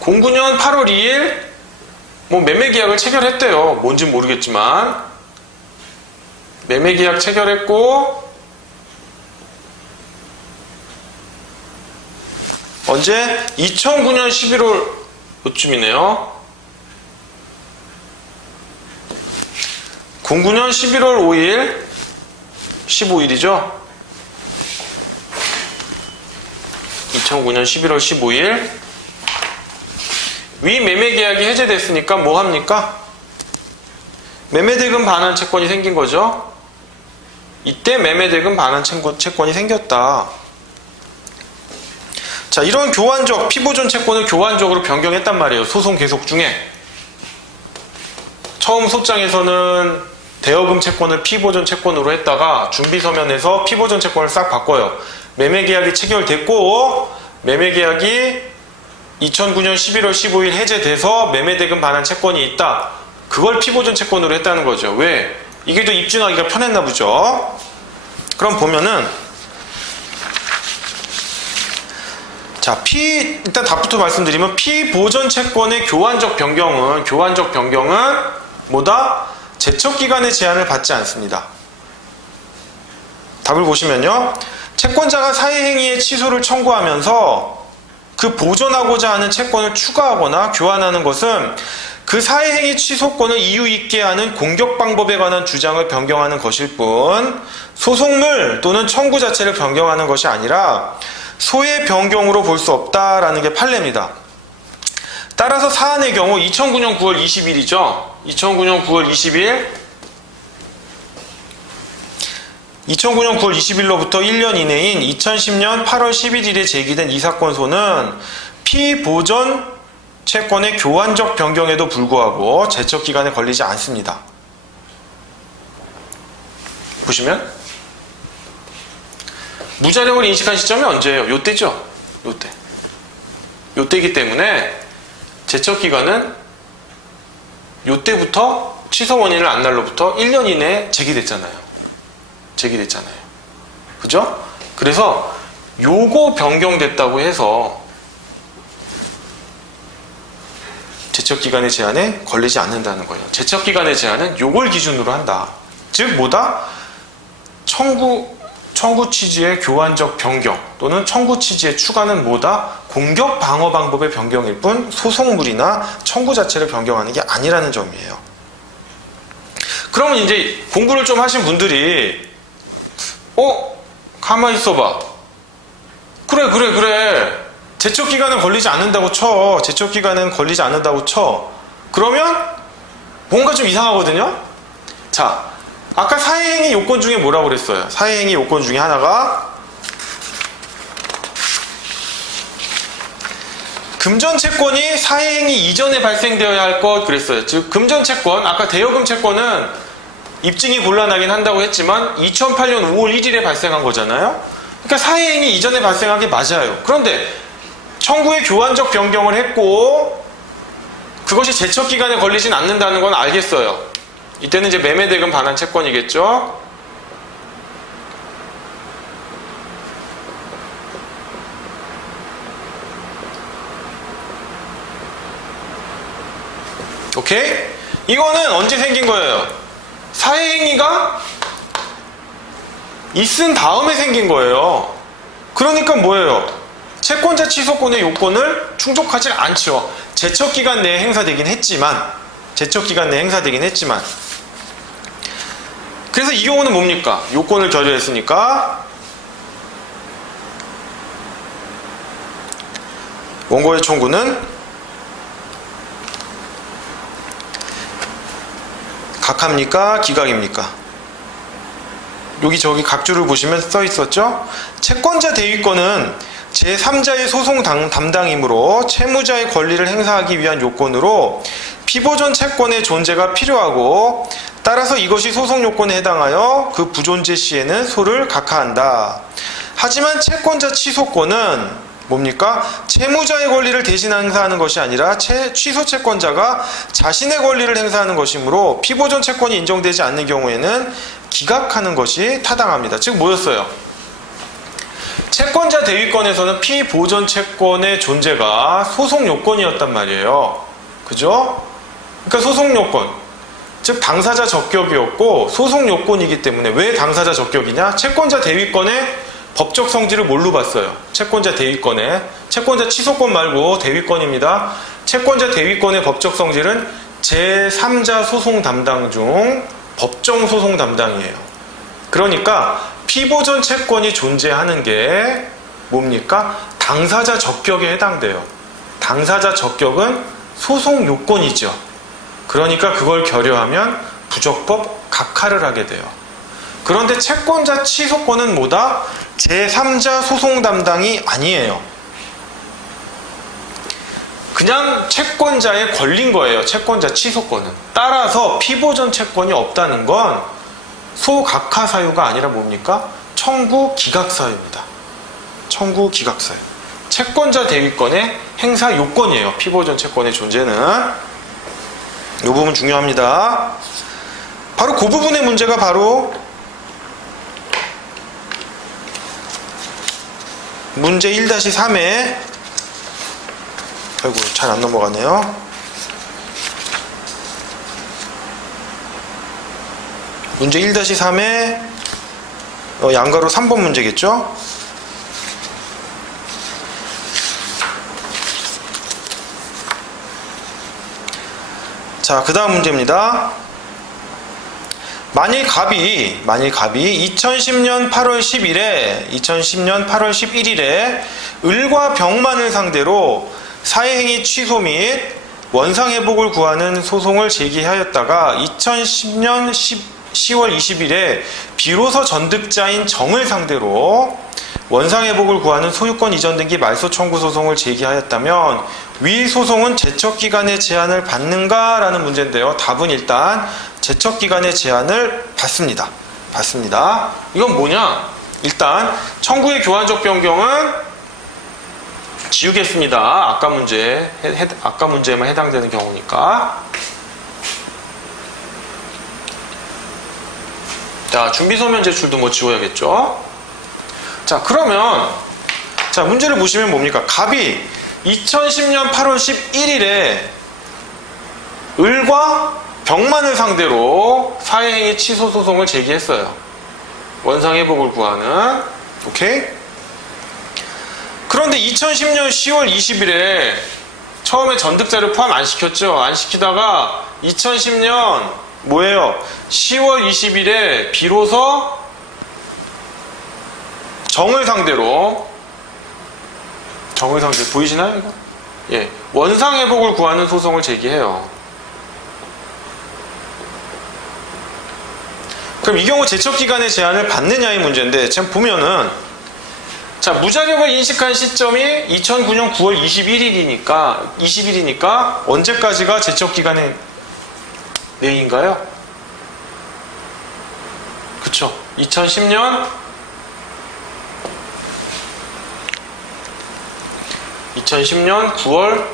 09년 8월 2일 뭐 매매계약을 체결했대요. 뭔진 모르겠지만 매매계약 체결했고, 언제? 2009년 11월 요쯤이네요. 09년 11월 5일 15일이죠. 2009년 11월 15일 위 매매계약이 해제됐으니까 뭐 합니까? 매매대금 반환 채권이 생긴 거죠. 이때 매매대금 반환 채권이 생겼다. 자, 이런 교환적, 피보존 채권을 교환적으로 변경했단 말이에요. 소송 계속 중에. 처음 소장에서는 대여금 채권을 피보존 채권으로 했다가 준비서면에서 피보존 채권을 싹 바꿔요. 매매계약이 체결됐고, 매매계약이 2009년 11월 15일 해제돼서 매매대금 반환 채권이 있다. 그걸 피보존 채권으로 했다는 거죠. 왜? 이게 더 입증하기가 편했나 보죠. 그럼 보면은, 자, 일단 답부터 말씀드리면, 피보전 채권의 교환적 변경은 뭐다? 제척기간의 제한을 받지 않습니다. 답을 보시면요. 채권자가 사회행위의 취소를 청구하면서 그 보존하고자 하는 채권을 추가하거나 교환하는 것은 그 사회행위 취소권을 이유 있게 하는 공격 방법에 관한 주장을 변경하는 것일 뿐, 소송물 또는 청구 자체를 변경하는 것이 아니라 소의 변경으로 볼 수 없다라는 게 판례입니다. 따라서 사안의 경우 2009년 9월 20일이죠. 2009년 9월 20일 2009년 9월 20일로부터 1년 이내인 2010년 8월 11일에 제기된 이 사건소는 피보전 채권의 교환적 변경에도 불구하고 제척기간에 걸리지 않습니다. 보시면 무자력을 인식한 시점이 언제예요? 요때죠? 요때. 요때이기 때문에 제척기간은 요때부터 취소 원인을 안 날로부터 1년 이내에 제기됐잖아요. 그죠? 그래서 요거 변경됐다고 해서 제척기간의 제한에 걸리지 않는다는 거예요. 제척기간의 제한은 요걸 기준으로 한다. 즉 뭐다? 청구 취지의 교환적 변경 또는 청구 취지의 추가는 뭐다? 공격 방어 방법의 변경일 뿐 소송물이나 청구 자체를 변경하는 게 아니라는 점이에요. 그러면 이제 공부를 좀 하신 분들이 가만히 있어봐. 그래. 제척기간은 걸리지 않는다고 쳐. 그러면 뭔가 좀 이상하거든요. 자, 아까 사회행위 요건 중에 뭐라고 그랬어요? 사회행위 요건 중에 하나가 금전채권이 사회행위 이전에 발생되어야 할 것 그랬어요. 즉 금전채권, 아까 대여금 채권은 입증이 곤란하긴 한다고 했지만 2008년 5월 1일에 발생한 거잖아요. 그러니까 사회행위 이전에 발생한 게 맞아요. 그런데 청구의 교환적 변경을 했고 그것이 제척기간에 걸리진 않는다는 건 알겠어요. 이때는 이제 매매대금 반환 채권이겠죠. 오케이? 이거는 언제 생긴 거예요? 사회행위가 있은 다음에 생긴 거예요. 그러니까 뭐예요? 채권자 취소권의 요건을 충족하지 않죠. 제척기간 내에 행사되긴 했지만 그래서 이 경우는 뭡니까? 요건을 결여했으니까 원고의 청구는 각하입니까? 기각입니까? 여기 저기 각주를 보시면 써 있었죠? 채권자 대위권은 제3자의 소송 담당이므로 채무자의 권리를 행사하기 위한 요건으로 피보존 채권의 존재가 필요하고 따라서 이것이 소송 요건에 해당하여 그 부존재 시에는 소를 각하한다. 하지만 채권자 취소권은 뭡니까? 채무자의 권리를 대신 행사하는 것이 아니라 취소 채권자가 자신의 권리를 행사하는 것이므로 피보존 채권이 인정되지 않는 경우에는 기각하는 것이 타당합니다. 즉 뭐였어요? 채권자 대위권에서는 피보존 채권의 존재가 소송 요건이었단 말이에요. 그죠? 그러니까 소송 요건, 즉 당사자 적격이었고 소송 요건이기 때문에 왜 당사자 적격이냐? 채권자 대위권의 법적 성질을 뭘로 봤어요? 채권자 대위권에. 채권자 취소권 말고 대위권입니다. 채권자 대위권의 법적 성질은 제3자 소송 담당 중 법정 소송 담당이에요. 그러니까 피보존 채권이 존재하는 게 뭡니까? 당사자 적격에 해당돼요. 당사자 적격은 소송 요건이죠. 그러니까 그걸 결여하면 부적법 각하를 하게 돼요. 그런데 채권자 취소권은 뭐다? 제3자 소송 담당이 아니에요. 그냥 채권자에 걸린 거예요. 채권자 취소권은. 따라서 피보존 채권이 없다는 건 소각하 사유가 아니라 뭡니까? 청구 기각 사유입니다. 청구 기각 사유. 채권자 대위권의 행사 요건이에요. 피보존 채권의 존재는. 이 부분 중요합니다. 바로 그 부분의 문제가 바로 문제 1-3에 아이고 잘 안 넘어가네요. 문제 1-3에 양가로 3번 문제겠죠? 자, 그 다음 문제입니다. 만일 갑이 2010년 8월 11일에 을과 병만을 상대로 사회행위 취소 및 원상회복을 구하는 소송을 제기하였다가 2010년 10월 20일에 비로소 전득자인 정을 상대로 원상회복을 구하는 소유권 이전 등기 말소 청구 소송을 제기하였다면 위 소송은 제척기간의 제한을 받는가? 라는 문제인데요. 답은 일단 제척기간의 제한을 받습니다. 이건 뭐냐? 일단 청구의 교환적 변경은 지우겠습니다. 아까 문제에만 해당되는 경우니까. 자, 준비서면 제출도 뭐 지워야겠죠? 자, 그러면 자, 문제를 보시면 뭡니까? 갑이 2010년 8월 11일에 을과 병만을 상대로 사회행위 취소 소송을 제기했어요. 원상회복을 구하는. 오케이? 그런데 2010년 10월 20일에 처음에 전득자를 포함 안 시켰죠. 안 시키다가 2010년 뭐예요? 10월 20일에 비로소 정을 상대로 보이시나요? 이거? 예, 원상회복을 구하는 소송을 제기해요. 그럼 이 경우 제척기간의 제한을 받느냐의 문제인데 지금 보면은 자, 무자력을 인식한 시점이 2009년 9월 20일이니까 언제까지가 제척기간의 내인가요? 그쵸? 2010년 9월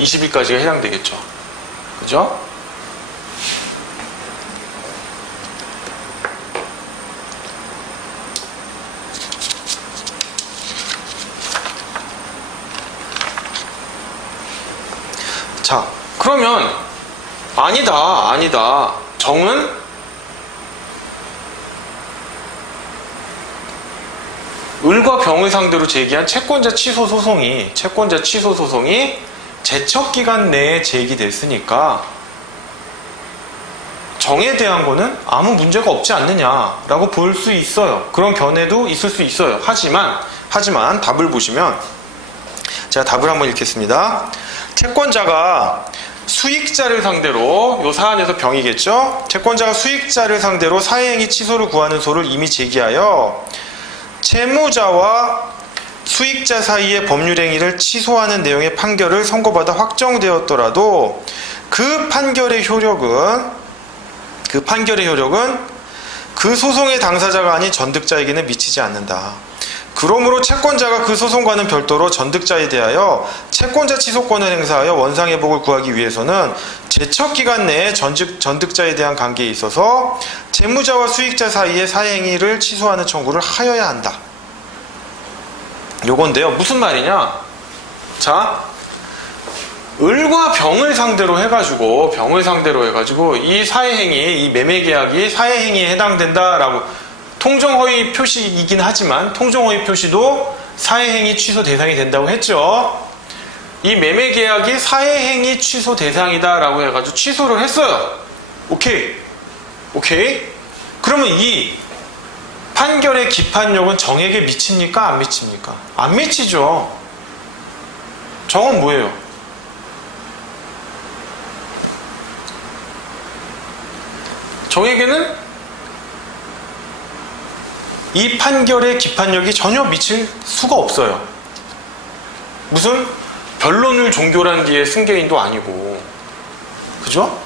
20일까지가 해당되겠죠. 그죠? 자, 그러면 아니다. 정은 을과 병을 상대로 제기한 채권자 취소 소송이 제척기간 내에 제기됐으니까 정에 대한 거는 아무 문제가 없지 않느냐라고 볼 수 있어요. 그런 견해도 있을 수 있어요. 하지만 답을 보시면 제가 답을 한번 읽겠습니다. 채권자가 수익자를 상대로, 요 사안에서 병이겠죠? 채권자가 수익자를 상대로 사회행위 취소를 구하는 소를 이미 제기하여 채무자와 수익자 사이의 법률행위를 취소하는 내용의 판결을 선고받아 확정되었더라도 그 판결의 효력은 그 소송의 당사자가 아닌 전득자에게는 미치지 않는다. 그러므로 채권자가 그 소송과는 별도로 전득자에 대하여 채권자 취소권을 행사하여 원상회복을 구하기 위해서는 제척기간 내에 전득자에 대한 관계에 있어서 채무자와 수익자 사이의 사회행위를 취소하는 청구를 하여야 한다. 요건데요. 무슨 말이냐? 자, 을과 병을 상대로 해가지고 이 사회행위, 이 매매계약이 사회행위에 해당된다라고 통정허위 표시이긴 하지만 통정허위 표시도 사회행위 취소 대상이 된다고 했죠. 이 매매계약이 사회행위 취소 대상이다라고 해가지고 취소를 했어요. 오케이. 그러면 이 판결의 기판력은 정에게 미칩니까? 안 미칩니까? 안 미치죠. 정은 뭐예요? 정에게는 이 판결의 기판력이 전혀 미칠 수가 없어요. 무슨 변론을 종결한 뒤에 승계인도 아니고, 그죠?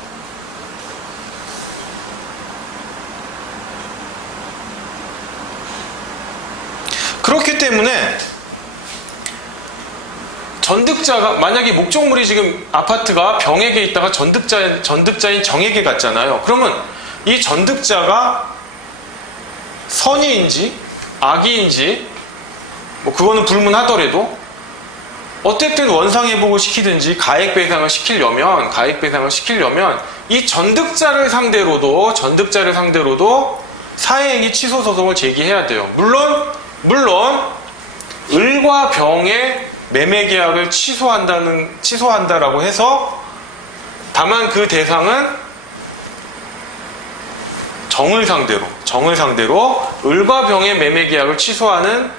그렇기 때문에 전득자가, 만약에 목적물이 지금 아파트가 병에게 있다가 전득자인 정에게 갔잖아요. 그러면 이 전득자가 선의인지 악의인지 뭐 그거는 불문하더라도 어쨌든 원상회복을 시키든지 가액배상을 시키려면 이 전득자를 상대로도 사회행위 취소 소송을 제기해야 돼요. 물론 을과 병의 매매계약을 취소한다라고 해서 다만 그 대상은 정을 상대로 을과 병의 매매계약을 취소하는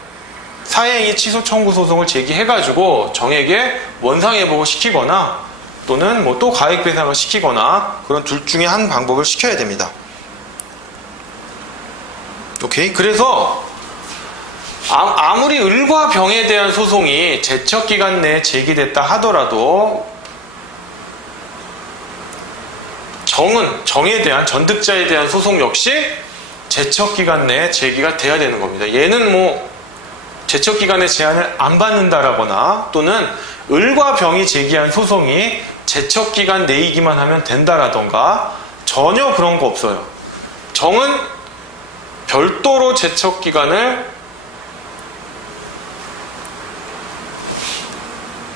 사회행위 취소 청구 소송을 제기해가지고 정에게 원상회복을 시키거나 또는 뭐 또 가액배상을 시키거나 그런 둘 중에 한 방법을 시켜야 됩니다. 오케이? 그래서 아무리 을과 병에 대한 소송이 제척기간 내에 제기됐다 하더라도 정에 대한, 전득자에 대한 소송 역시 제척기간 내에 제기가 돼야 되는 겁니다. 얘는 뭐 제척기간의 제한을 안 받는다라거나 또는 을과 병이 제기한 소송이 제척기간 내이기만 하면 된다라던가 전혀 그런 거 없어요. 정은 별도로 제척기간을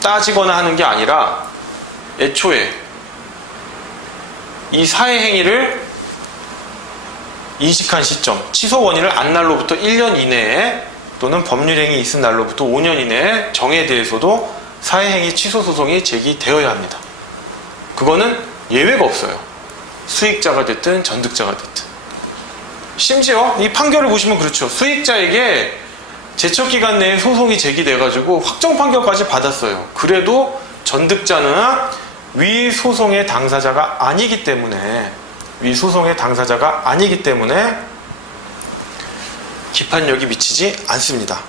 따지거나 하는 게 아니라 애초에 이 사회행위를 인식한 시점, 취소 원인을 안 날로부터 1년 이내에 또는 법률행위 있은 날로부터 5년 이내에 정에 대해서도 사회행위 취소 소송이 제기되어야 합니다. 그거는 예외가 없어요. 수익자가 됐든 전득자가 됐든. 심지어 이 판결을 보시면 그렇죠. 수익자에게 제척기간 내에 소송이 제기돼가지고 확정 판결까지 받았어요. 그래도 전득자는 위 소송의 당사자가 아니기 때문에 기판력이 미치지 않습니다.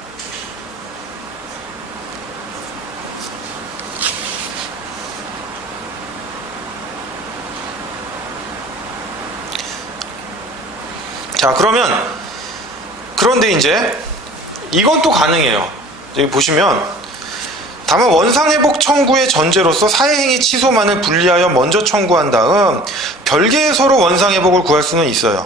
자, 그런데 이제 이건 또 가능해요. 여기 보시면 다만 원상회복 청구의 전제로서 사회행위 취소만을 분리하여 먼저 청구한 다음 별개의 서로 원상회복을 구할 수는 있어요.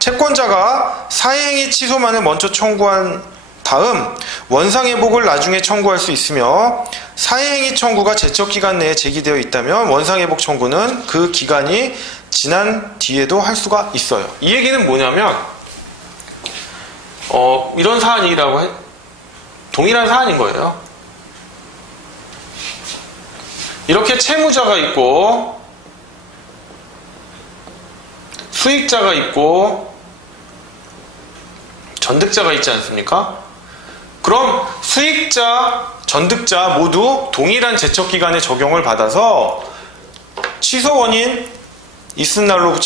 채권자가 사회행위 취소만을 먼저 청구한 다음 원상회복을 나중에 청구할 수 있으며 사회행위 청구가 제척기간 내에 제기되어 있다면 원상회복 청구는 그 기간이 지난 뒤에도 할 수가 있어요. 이 얘기는 뭐냐면 이런 사안이라고 동일한 사안인 거예요. 이렇게 채무자가 있고 수익자가 있고 전득자가 있지 않습니까? 그럼 수익자, 전득자 모두 동일한 제척기간에 적용을 받아서 취소 원인이 있은 날로부터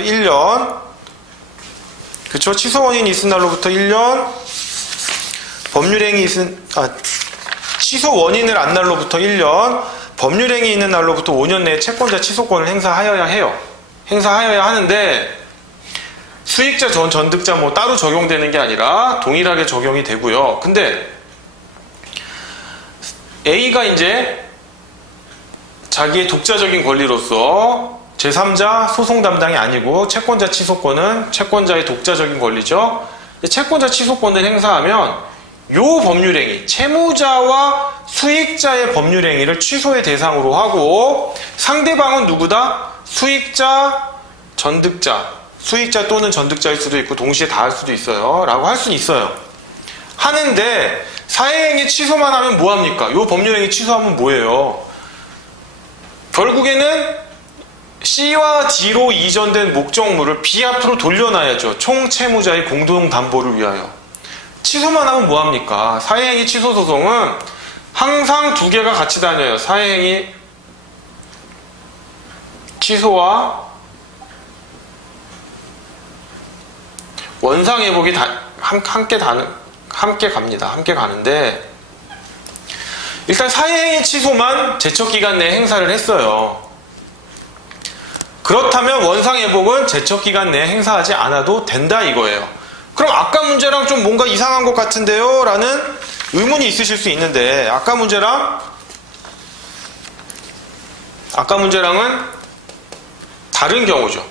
1년, 그쵸? 취소 원인이 있은 날로부터 1년, 취소 원인을 안 날로부터 1년, 법률행위 있는 날로부터 5년 내에 채권자 취소권을 행사하여야 해요. 행사하여야 하는데 수익자, 전득자 뭐 따로 적용되는 게 아니라 동일하게 적용이 되고요. 근데 A가 이제 자기의 독자적인 권리로서 제3자 소송 담당이 아니고 채권자 취소권은 채권자의 독자적인 권리죠. 채권자 취소권을 행사하면 요 법률행위, 채무자와 수익자의 법률행위를 취소의 대상으로 하고 상대방은 누구다? 수익자, 전득자, 수익자 또는 전득자일 수도 있고 동시에 다 할 수도 있어요. 라고 할 수는 있어요. 하는데 사회행위 취소만 하면 뭐합니까? 요 법률행위 취소하면 뭐예요? 결국에는 C와 D로 이전된 목적물을 B 앞으로 돌려놔야죠. 총 채무자의 공동담보를 위하여. 취소만 하면 뭐합니까? 사회행위 취소 소송은 항상 두 개가 같이 다녀요. 사회행위 취소와 원상회복이 함께 갑니다. 함께 가는데 일단 사회행위 취소만 제척기간 내에 행사를 했어요. 그렇다면 원상회복은 제척기간 내에 행사하지 않아도 된다 이거예요. 그럼 아까 문제랑 좀 뭔가 이상한 것 같은데요? 라는 의문이 있으실 수 있는데 아까 문제랑은 다른 경우죠.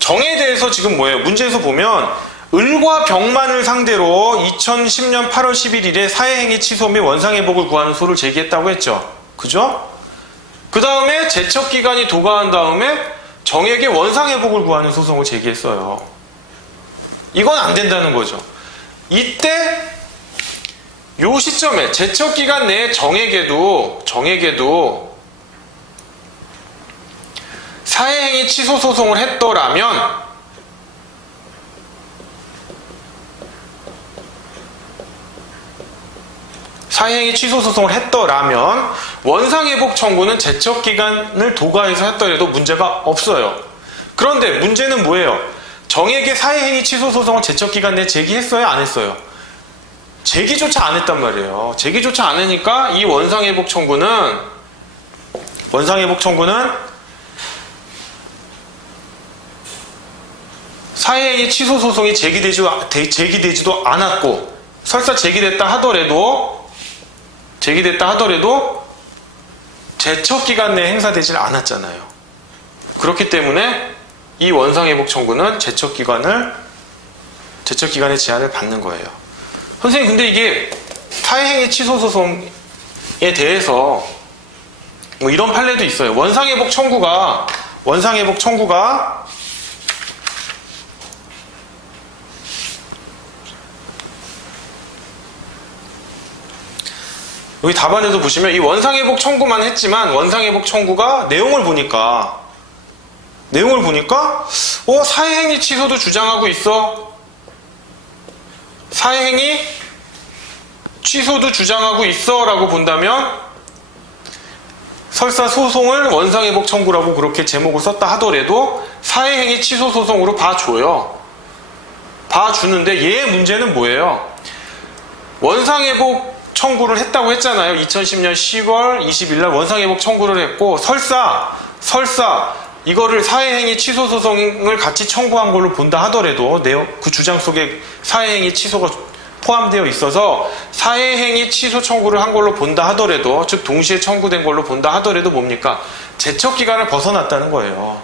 정에 대해서 지금 뭐예요? 문제에서 보면 을과 병만을 상대로 2010년 8월 11일에 사회행위 취소 및 원상회복을 구하는 소를 제기했다고 했죠. 그죠? 그 다음에 제척기간이 도과한 다음에 정에게 원상회복을 구하는 소송을 제기했어요. 이건 안 된다는 거죠. 이때 요 시점에 제척기간 내에 정에게도 사회행위 취소 소송을 했더라면 원상회복 청구는 제척기간을 도과해서 했더라도 문제가 없어요. 그런데 문제는 뭐예요? 정에게 사회행위 취소 소송을 제척기간 내에 제기했어요? 안 했어요? 제기조차 안 했단 말이에요. 제기조차 안 하니까 이 원상회복 청구는 사회행위 취소 소송이 제기되지도 않았고 설사 제기됐다 하더라도 제척기간 내에 행사되질 않았잖아요. 그렇기 때문에 이 원상회복 청구는 제척기간의 제한을 받는 거예요. 선생님 근데 이게 사회행위 취소 소송에 대해서 뭐 이런 판례도 있어요. 원상회복 청구가 여기 답안에도 보시면 이 원상회복 청구만 했지만 원상회복 청구가 내용을 보니까 사회행위 취소도 주장하고 있어. 사회행위 취소도 주장하고 있어 라고 본다면 설사 소송을 원상회복 청구라고 그렇게 제목을 썼다 하더라도 사회행위 취소 소송으로 봐줘요. 봐주는데 얘의 문제는 뭐예요? 원상회복 청구를 했다고 했잖아요. 2010년 10월 20일 날 원상회복 청구를 했고 설사 이거를 사회행위 취소 소송을 같이 청구한 걸로 본다 하더라도 그 주장 속에 사회행위 취소가 포함되어 있어서 사회행위 취소 청구를 한 걸로 본다 하더라도, 즉 동시에 청구된 걸로 본다 하더라도 뭡니까? 제척기간을 벗어났다는 거예요.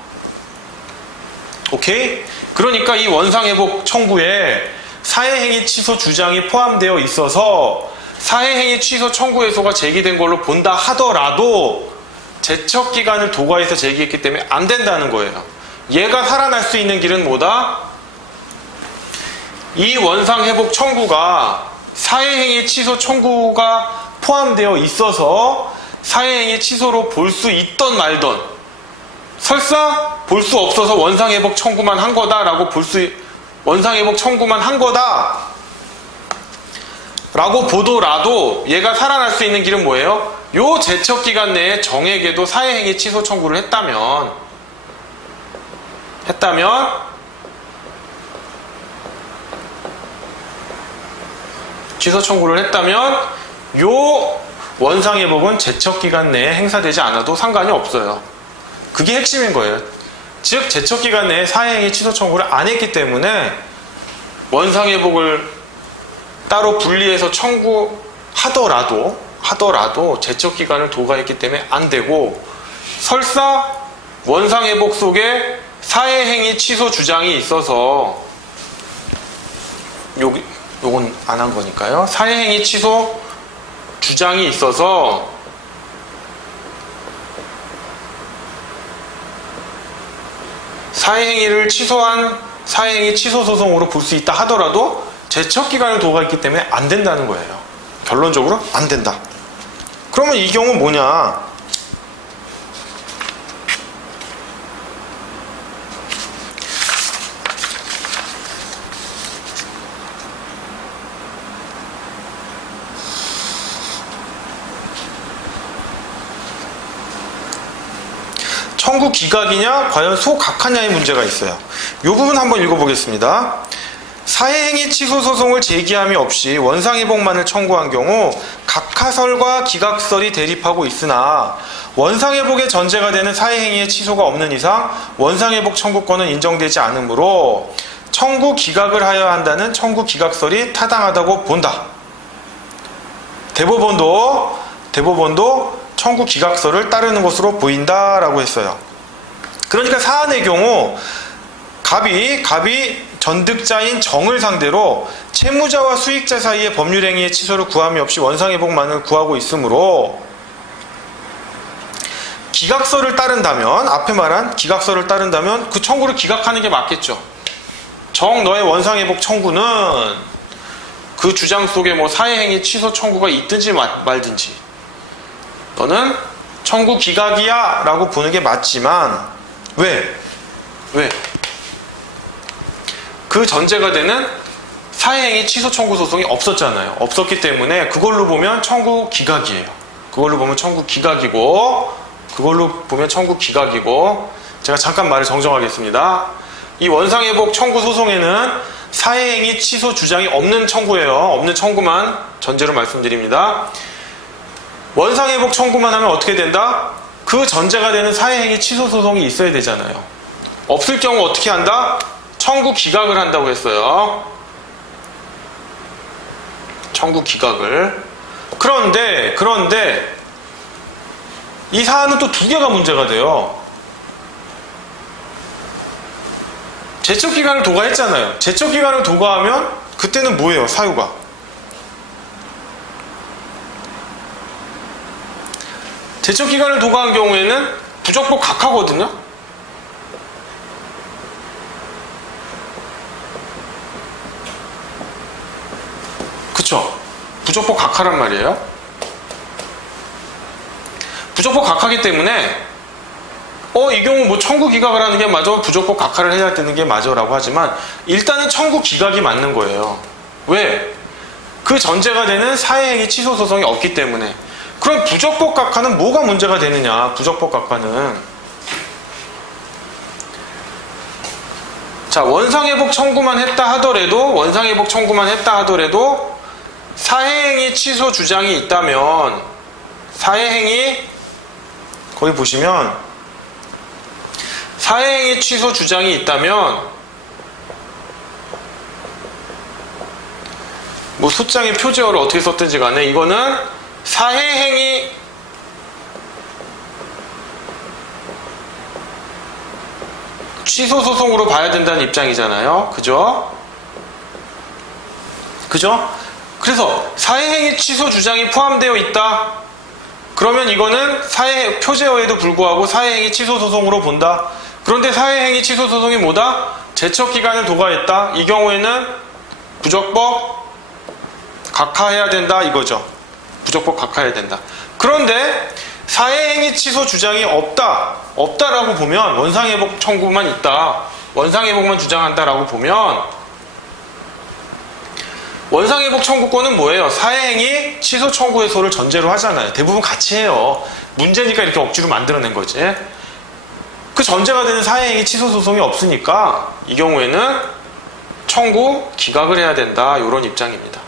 오케이? 그러니까 이 원상회복 청구에 사회행위 취소 주장이 포함되어 있어서 사회행위 취소 청구 해소가 제기된 걸로 본다 하더라도 제척기간을 도과해서 제기했기 때문에 안 된다는 거예요. 얘가 살아날 수 있는 길은 뭐다? 이 원상회복 청구가 사회행위 취소 청구가 포함되어 있어서 사회행위 취소로 볼 수 있던 말던, 설사 볼 수 없어서 원상회복 청구만 한 거다라고 원상회복 청구만 한 거다 라고 보더라도 얘가 살아날 수 있는 길은 뭐예요? 요 제척기간 내에 정액에도 사회행위 취소 청구를 했다면 취소 청구를 했다면 요 원상회복은 제척기간 내에 행사되지 않아도 상관이 없어요. 그게 핵심인 거예요. 즉 제척기간 내에 사회행위 취소 청구를 안 했기 때문에 원상회복을 따로 분리해서 청구하더라도 제척기간을 도과했기 때문에 안 되고, 설사 원상회복 속에 사회행위 취소 주장이 있어서 요건 안 한 거니까요. 사회행위 취소 주장이 있어서 사회행위를 취소한 사회행위 취소 소송으로 볼 수 있다 하더라도 제척기간을 도과했기 때문에 안 된다는 거예요. 결론적으로 안 된다. 그러면 이 경우 뭐냐? 청구 기각이냐 과연 소각하냐의 문제가 있어요. 이 부분 한번 읽어보겠습니다. 사회행위 취소 소송을 제기함이 없이 원상회복만을 청구한 경우 각하설과 기각설이 대립하고 있으나 원상회복의 전제가 되는 사회행위의 취소가 없는 이상 원상회복 청구권은 인정되지 않으므로 청구 기각을 하여야 한다는 청구 기각설이 타당하다고 본다. 대법원도 청구 기각설을 따르는 것으로 보인다라고 했어요. 그러니까 사안의 경우 갑이 전득자인 정을 상대로 채무자와 수익자 사이의 법률행위의 취소를 구함이 없이 원상회복만을 구하고 있으므로 기각설을 따른다면, 앞에 말한 기각설을 따른다면 그 청구를 기각하는 게 맞겠죠. 정, 너의 원상회복 청구는 그 주장 속에 뭐 사회행위 취소 청구가 있든지 말든지 너는 청구 기각이야 라고 보는 게 맞지만, 왜? 그 전제가 되는 사회행위 취소 청구 소송이 없었잖아요. 없었기 때문에 그걸로 보면 청구 기각이에요. 그걸로 보면 청구 기각이고, 제가 잠깐 말을 정정하겠습니다. 이 원상회복 청구 소송에는 사회행위 취소 주장이 없는 청구예요. 없는 청구만 전제로 말씀드립니다. 원상회복 청구만 하면 어떻게 된다? 그 전제가 되는 사회행위 취소 소송이 있어야 되잖아요. 없을 경우 어떻게 한다? 청구 기각을 한다고 했어요. 청구 기각을. 그런데 이 사안은 또 두 개가 문제가 돼요. 제척기간을 도과했잖아요. 제척기간을 도과하면 그때는 뭐예요? 사유가. 제척기간을 도과한 경우에는 부적법 각하거든요. 그쵸? 부적법 각하란 말이에요. 부적법 각하기 때문에 이 경우 뭐 청구 기각을 하는 게 맞아, 부적법 각하를 해야 되는 게 맞아 라고 하지만 일단은 청구 기각이 맞는 거예요. 왜? 그 전제가 되는 사회행위 취소 소송이 없기 때문에. 그럼 부적법 각하는 뭐가 문제가 되느냐? 부적법 각하는 자, 원상회복 청구만 했다 하더라도 사회행위 취소 주장이 있다면, 거기 보시면 사회행위 취소 주장이 있다면 뭐 소장의 표제어를 어떻게 썼든지 간에 이거는 사해행위 취소 소송으로 봐야 된다는 입장이잖아요. 그죠? 그죠? 그래서 사해행위 취소 주장이 포함되어 있다. 그러면 이거는 표제어에도 불구하고 사해행위 취소 소송으로 본다. 그런데 사해행위 취소 소송이 뭐다? 제척기간을 도과했다. 이 경우에는 부적법 각하해야 된다 이거죠. 부적법 각하해야 된다. 그런데 사해행위 취소 주장이 없다라고 보면 원상회복 청구만 있다. 원상회복만 주장한다라고 보면 원상회복 청구권은 뭐예요? 사해행위 취소 청구 해소를 전제로 하잖아요. 대부분 같이 해요. 문제니까 이렇게 억지로 만들어낸 거지. 그 전제가 되는 사해행위 취소 소송이 없으니까 이 경우에는 청구 기각을 해야 된다. 이런 입장입니다.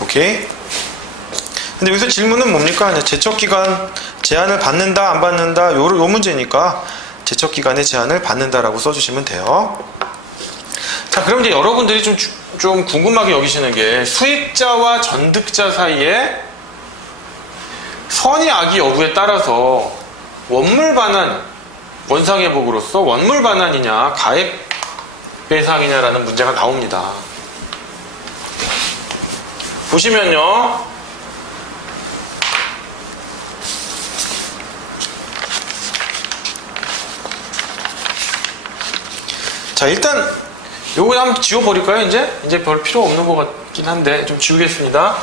오케이. 근데 여기서 질문은 뭡니까? 제척기간 제한을 받는다 안 받는다 요 문제니까 제척기간의 제한을 받는다라고 써주시면 돼요. 자, 그럼 이제 여러분들이 좀 궁금하게 여기시는 게 수익자와 전득자 사이에 선의 악의 여부에 따라서 원물 반환, 원상회복으로서 원물 반환이냐 가액 배상이냐라는 문제가 나옵니다. 보시면요. 자, 일단 요거 한번 지워버릴까요? 이제 별 필요 없는 것 같긴 한데 좀 지우겠습니다.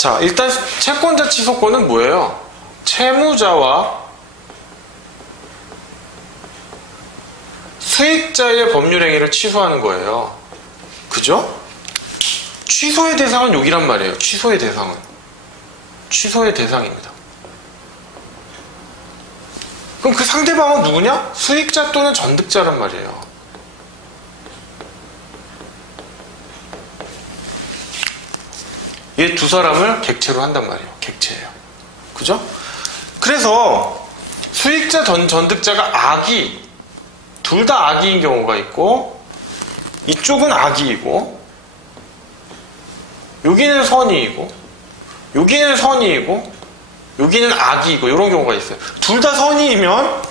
자, 일단 채권자 취소권은 뭐예요? 채무자와 수익자의 법률행위를 취소하는 거예요. 그죠? 취소의 대상은 여기란 말이에요. 취소의 대상은. 취소의 대상입니다. 그럼 그 상대방은 누구냐? 수익자 또는 전득자란 말이에요. 이 두 사람을 객체로 한단 말이에요. 객체예요. 그죠? 그래서 수익자 전득자가 악이 둘 다 악의인 경우가 있고 이쪽은 악의이고 여기는 선의이고 여기는 선의이고 여기는 악의이고 이런 경우가 있어요. 둘 다 선의이면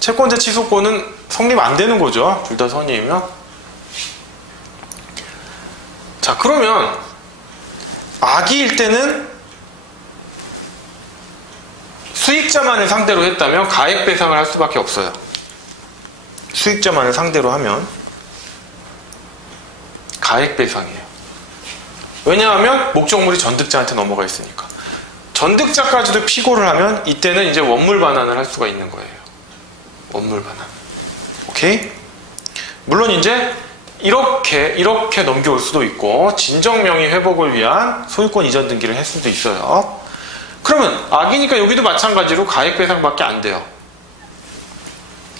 채권자 취소권은 성립 안 되는 거죠. 둘 다 선의이면. 자, 그러면 악의일 때는 수익자만을 상대로 했다면 가액 배상을 할 수밖에 없어요. 수익자만을 상대로 하면 가액 배상이에요. 왜냐하면 목적물이 전득자한테 넘어가 있으니까. 전득자까지도 피고를 하면 이때는 이제 원물 반환을 할 수가 있는 거예요. 원물 반환. 오케이? 물론 이제 이렇게 넘겨올 수도 있고 진정명의 회복을 위한 소유권 이전 등기를 할 수도 있어요. 그러면 악이니까 여기도 마찬가지로 가액 배상밖에 안 돼요.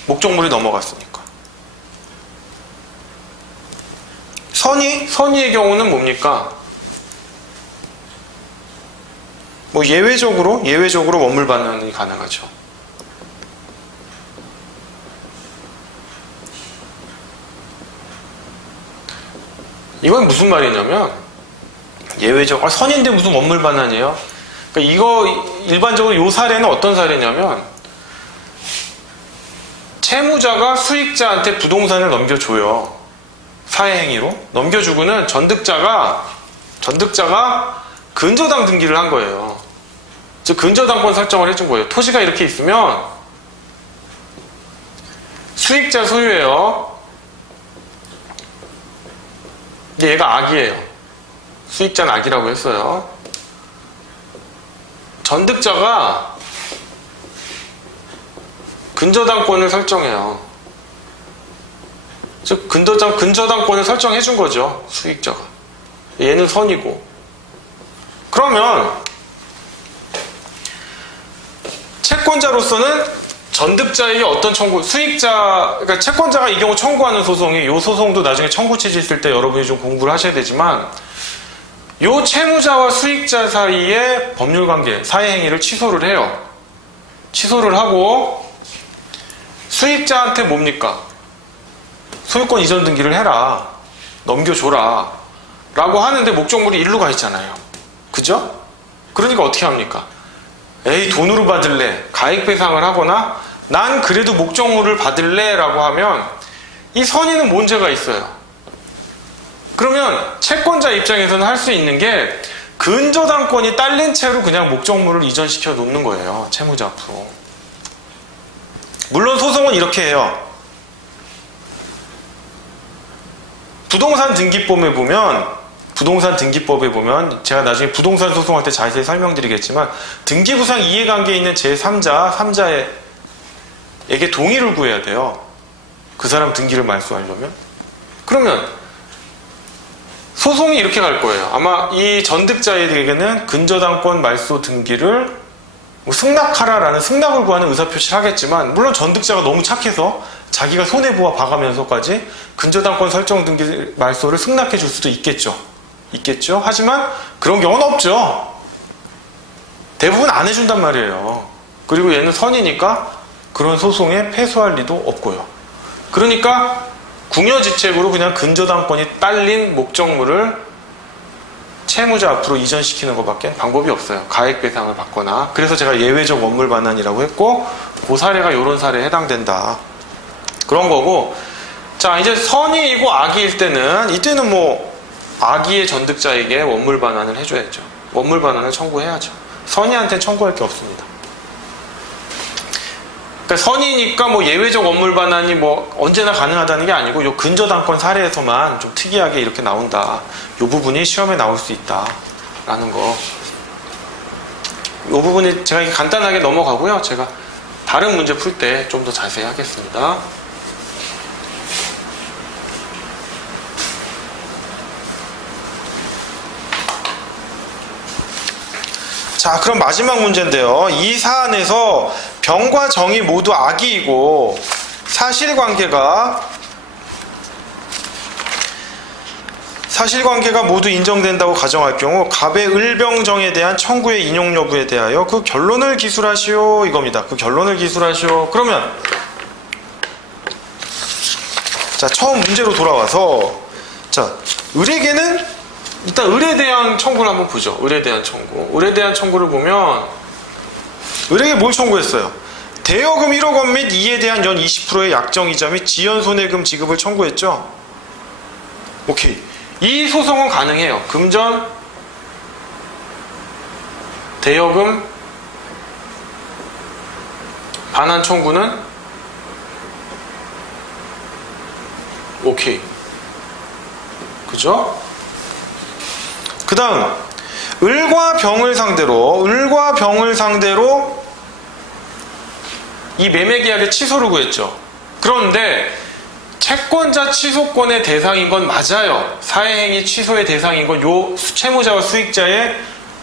목적물이 넘어갔으니까. 선의의 경우는 뭡니까? 뭐 예외적으로 원물 반환이 가능하죠. 이건 무슨 말이냐면 예외적 선인데 무슨 원물 반환이에요? 그러니까 이거 일반적으로 이 사례는 어떤 사례냐면 채무자가 수익자한테 부동산을 넘겨줘요. 사회행위로 넘겨주고는 전득자가 근저당 등기를 한 거예요. 즉 근저당권 설정을 해준 거예요. 토지가 이렇게 있으면 수익자 소유예요. 얘가 악이에요. 수익자는 악이라고 했어요. 전득자가 근저당권을 설정해요. 즉 근저당권을 설정해 준 거죠. 수익자가. 얘는 선이고. 그러면 채권자로서는 전득자에게 어떤 청구, 수익자, 그러니까 채권자가 이 경우 청구하는 소송이 이 소송도 나중에 청구 취지 있을 때 여러분이 좀 공부를 하셔야 되지만 이 채무자와 수익자 사이의 법률관계, 사회행위를 취소를 해요. 취소를 하고 수익자한테 뭡니까? 소유권 이전 등기를 해라. 넘겨줘라. 라고 하는데 목적물이 일로 가 있잖아요. 그죠? 그러니까 어떻게 합니까? 에이, 돈으로 받을래. 가액배상을 하거나 난 그래도 목적물을 받을래. 라고 하면 이 선의는 문제가 있어요. 그러면 채권자 입장에서는 할 수 있는 게 근저당권이 딸린 채로 그냥 목적물을 이전시켜 놓는 거예요. 채무자 앞으로. 물론 소송은 이렇게 해요. 부동산 등기법에 보면 제가 나중에 부동산 소송할 때 자세히 설명드리겠지만 등기부상 이해관계에 있는 제3자에게 동의를 구해야 돼요. 그 사람 등기를 말소하려면. 그러면 소송이 이렇게 갈 거예요. 아마 이 전득자에게는 근저당권 말소 등기를 승낙하라라는 승낙을 구하는 의사표시를 하겠지만 물론 전득자가 너무 착해서 자기가 손해보아 봐가면서까지 근저당권 설정 등기 말소를 승낙해 줄 수도 있겠죠. 하지만 그런 경우는 없죠. 대부분 안 해준단 말이에요. 그리고 얘는 선이니까 그런 소송에 패소할 리도 없고요. 그러니까 궁여지책으로 그냥 근저당권이 딸린 목적물을 채무자 앞으로 이전시키는 것밖에 방법이 없어요. 가액배상을 받거나. 그래서 제가 예외적 원물 반환이라고 했고 그 사례가 이런 사례에 해당된다. 그런 거고. 자, 이제 선의이고 악의일 때는 이때는 뭐 악의의 전득자에게 원물 반환을 해줘야죠. 원물 반환을 청구해야죠. 선의한테는 청구할 게 없습니다. 그러니까 선의니까 뭐 예외적 원물 반환이 뭐 언제나 가능하다는 게 아니고 요 근저당권 사례에서만 좀 특이하게 이렇게 나온다. 요 부분이 시험에 나올 수 있다라는 거. 요 부분이 제가 간단하게 넘어가고요. 제가 다른 문제 풀 때 좀 더 자세히 하겠습니다. 자, 그럼 마지막 문제인데요. 이 사안에서 병과 정이 모두 악의이고 사실관계가 모두 인정된다고 가정할 경우 갑의 을병정에 대한 청구의 인용 여부에 대하여 그 결론을 기술하시오 이겁니다. 그 결론을 기술하시오. 그러면 자, 처음 문제로 돌아와서 자, 을에게는 일단 을에 대한 청구를 한번 보죠. 을에 대한 청구. 을에 대한 청구를 보면 을에게 뭘 청구했어요? 대여금 1억 원 및 이에 대한 연 20%의 약정이자 및 지연손해금 지급을 청구했죠. 오케이. 이 소송은 가능해요. 금전, 대여금, 반환 청구는 오케이. 그죠? 그 다음 을과 병을 상대로 이 매매계약의 취소를 구했죠. 그런데 채권자 취소권의 대상인 건 맞아요. 사회행위 취소의 대상인 건 요 채무자와 수익자의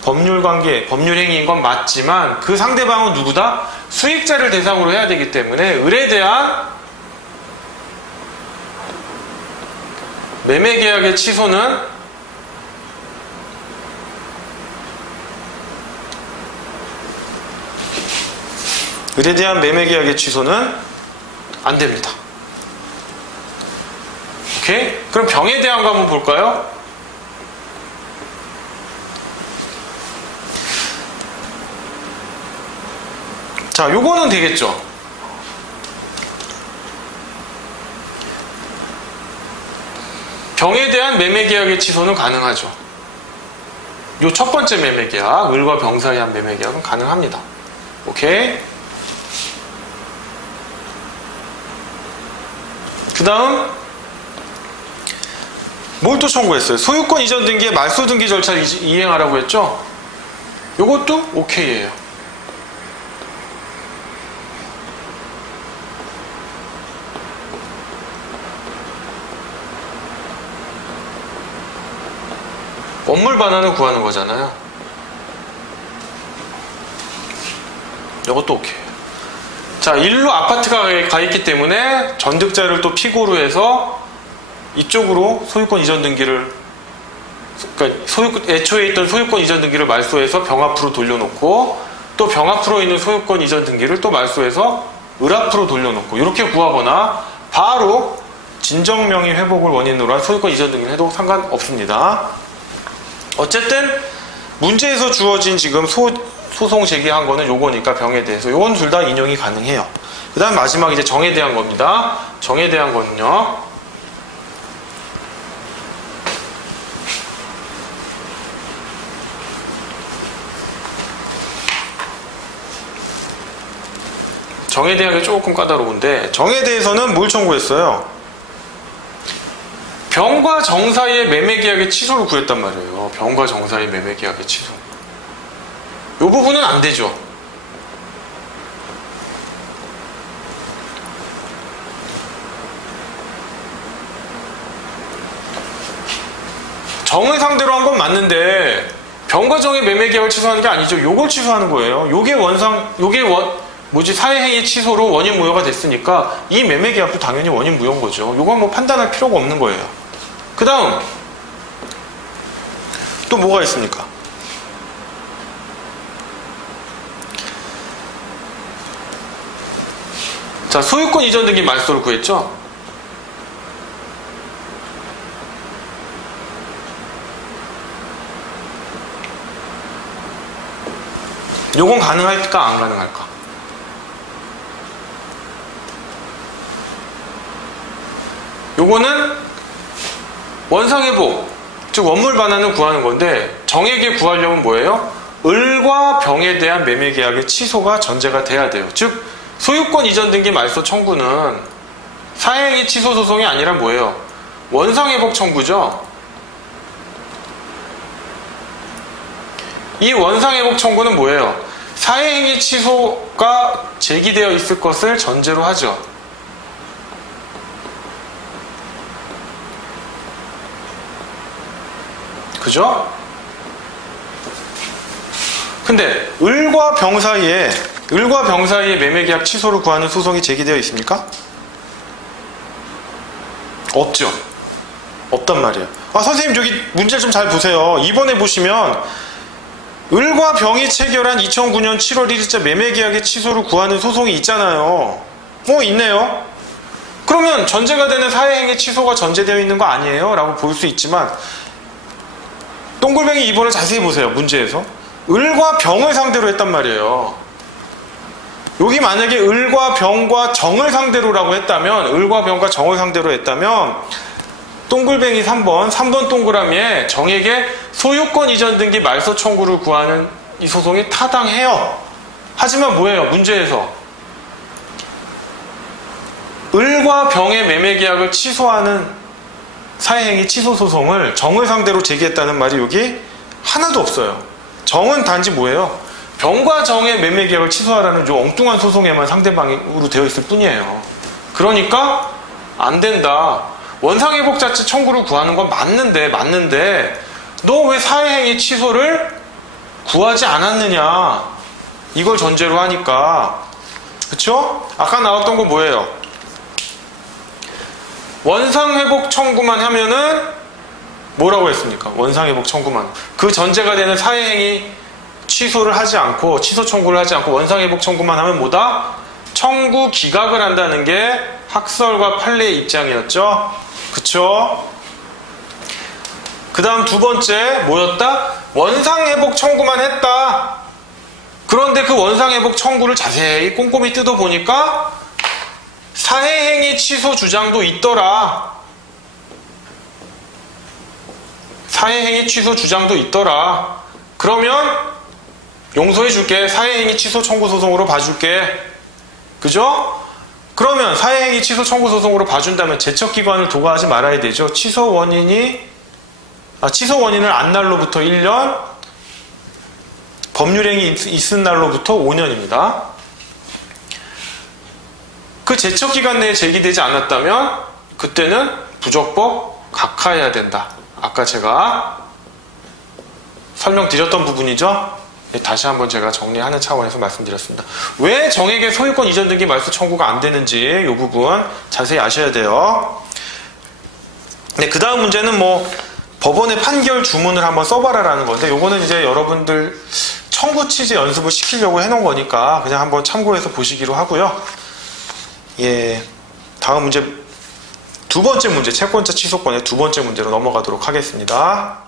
법률관계, 법률행위인 건 맞지만 그 상대방은 누구다? 수익자를 대상으로 해야 되기 때문에 을에 대한 매매계약의 취소는 을에 대한 매매계약의 취소는 안 됩니다. 오케이? 그럼 병에 대한 거 한번 볼까요? 자, 요거는 되겠죠. 병에 대한 매매계약의 취소는 가능하죠. 요 첫 번째 매매계약, 을과 병 사이에 한 매매계약은 가능합니다. 오케이? 그 다음 뭘 또 청구했어요? 소유권 이전 등기의 말소 등기 절차를 이행하라고 했죠? 요것도 오케이예요. 원물 반환을 구하는 거잖아요. 요것도 오케이예요. 자, 일로 아파트가 가 있기 때문에 전득자를 또 피고로 해서 이쪽으로 소유권 이전 등기를, 그러니까 애초에 있던 소유권 이전 등기를 말소해서 병 앞으로 돌려놓고, 또 병 앞으로 있는 소유권 이전 등기를 또 말소해서 을 앞으로 돌려놓고, 이렇게 구하거나 바로 진정명의 회복을 원인으로 한 소유권 이전 등기를 해도 상관없습니다. 어쨌든 문제에서 주어진 지금 소송 제기한 거는 요거니까 병에 대해서 요건 둘 다 인용이 가능해요. 그 다음 마지막 이제 정에 대한 겁니다. 정에 대한 거는요, 정에 대한 게 조금 까다로운데, 정에 대해서는 뭘 청구했어요? 병과 정 사이의 매매계약의 취소를 구했단 말이에요. 병과 정 사이의 매매계약의 취소. 이 부분은 안 되죠. 정을 상대로 한 건 맞는데 병과 정의 매매계약을 취소하는 게 아니죠. 요걸 취소하는 거예요. 사회행위 취소로 원인 무효가 됐으니까 이 매매계약도 당연히 원인 무효인 거죠. 요건 뭐 판단할 필요가 없는 거예요. 그 다음 또 뭐가 있습니까? 자, 소유권 이전 등기 말소를 구했죠? 요건 가능할까 안 가능할까? 요거는 원상회복, 즉 원물 반환을 구하는 건데, 정에게 구하려면 뭐예요? 을과 병에 대한 매매계약의 취소가 전제가 돼야 돼요. 즉 소유권 이전 등기 말소 청구는 사행위 취소 소송이 아니라 뭐예요? 원상회복 청구죠. 이 원상회복 청구는 뭐예요? 사행위 취소가 제기되어 있을 것을 전제로 하죠. 그죠? 근데 을과 병 사이에 매매계약 취소를 구하는 소송이 제기되어 있습니까? 없죠. 없단 말이에요. 선생님 저기 문제를 좀 잘 보세요. 이번에 보시면 을과 병이 체결한 2009년 7월 1일자 매매계약의 취소를 구하는 소송이 있잖아요. 있네요. 그러면 전제가 되는 사회행위 취소가 전제되어 있는 거 아니에요? 라고 볼 수 있지만, 동글뱅이 2번을 자세히 보세요. 문제에서 을과 병을 상대로 했단 말이에요. 여기 만약에 을과 병과 정을 상대로라고 했다면, 을과 병과 정을 상대로 했다면 동글뱅이 3번 동그라미에 정에게 소유권 이전 등기 말소 청구를 구하는 이 소송이 타당해요. 하지만 뭐예요? 문제에서 을과 병의 매매계약을 취소하는 사회행위 취소 소송을 정을 상대로 제기했다는 말이 여기 하나도 없어요. 정은 단지 뭐예요? 병과 정의 매매계약을 취소하라는 요 엉뚱한 소송에만 상대방으로 되어 있을 뿐이에요. 그러니까 안 된다. 원상회복 자체 청구를 구하는 건 맞는데 너 왜 사회행위 취소를 구하지 않았느냐, 이걸 전제로 하니까. 그쵸? 아까 나왔던 거 뭐예요? 원상회복 청구만 하면은 뭐라고 했습니까? 원상회복 청구만, 그 전제가 되는 사회행위 취소를 하지 않고, 취소 청구를 하지 않고 원상회복 청구만 하면 뭐다? 청구 기각을 한다는 게 학설과 판례의 입장이었죠. 그쵸? 그 다음 두 번째 뭐였다? 원상회복 청구만 했다. 그런데 그 원상회복 청구를 자세히 꼼꼼히 뜯어보니까 사회행위 취소 주장도 있더라. 사회행위 취소 주장도 있더라. 그러면 용서해줄게. 사회행위 취소 청구 소송으로 봐줄게. 그죠? 그러면 사회행위 취소 청구 소송으로 봐준다면 제척기관을 도과하지 말아야 되죠. 취소 원인을 안 날로부터 1년, 법률행위 있은 날로부터 5년입니다. 그 제척기간 내에 제기되지 않았다면 그때는 부적법 각하해야 된다. 아까 제가 설명드렸던 부분이죠. 다시 한번 제가 정리하는 차원에서 말씀드렸습니다. 왜 정액의 소유권 이전 등기 말소 청구가 안 되는지 이 부분 자세히 아셔야 돼요. 네, 그 다음 문제는 뭐 법원의 판결 주문을 한번 써봐라라는 건데, 요거는 이제 여러분들 청구 취지 연습을 시키려고 해놓은 거니까 그냥 한번 참고해서 보시기로 하고요. 예, 다음 문제 두 번째 문제, 채권자 취소권의 두 번째 문제로 넘어가도록 하겠습니다.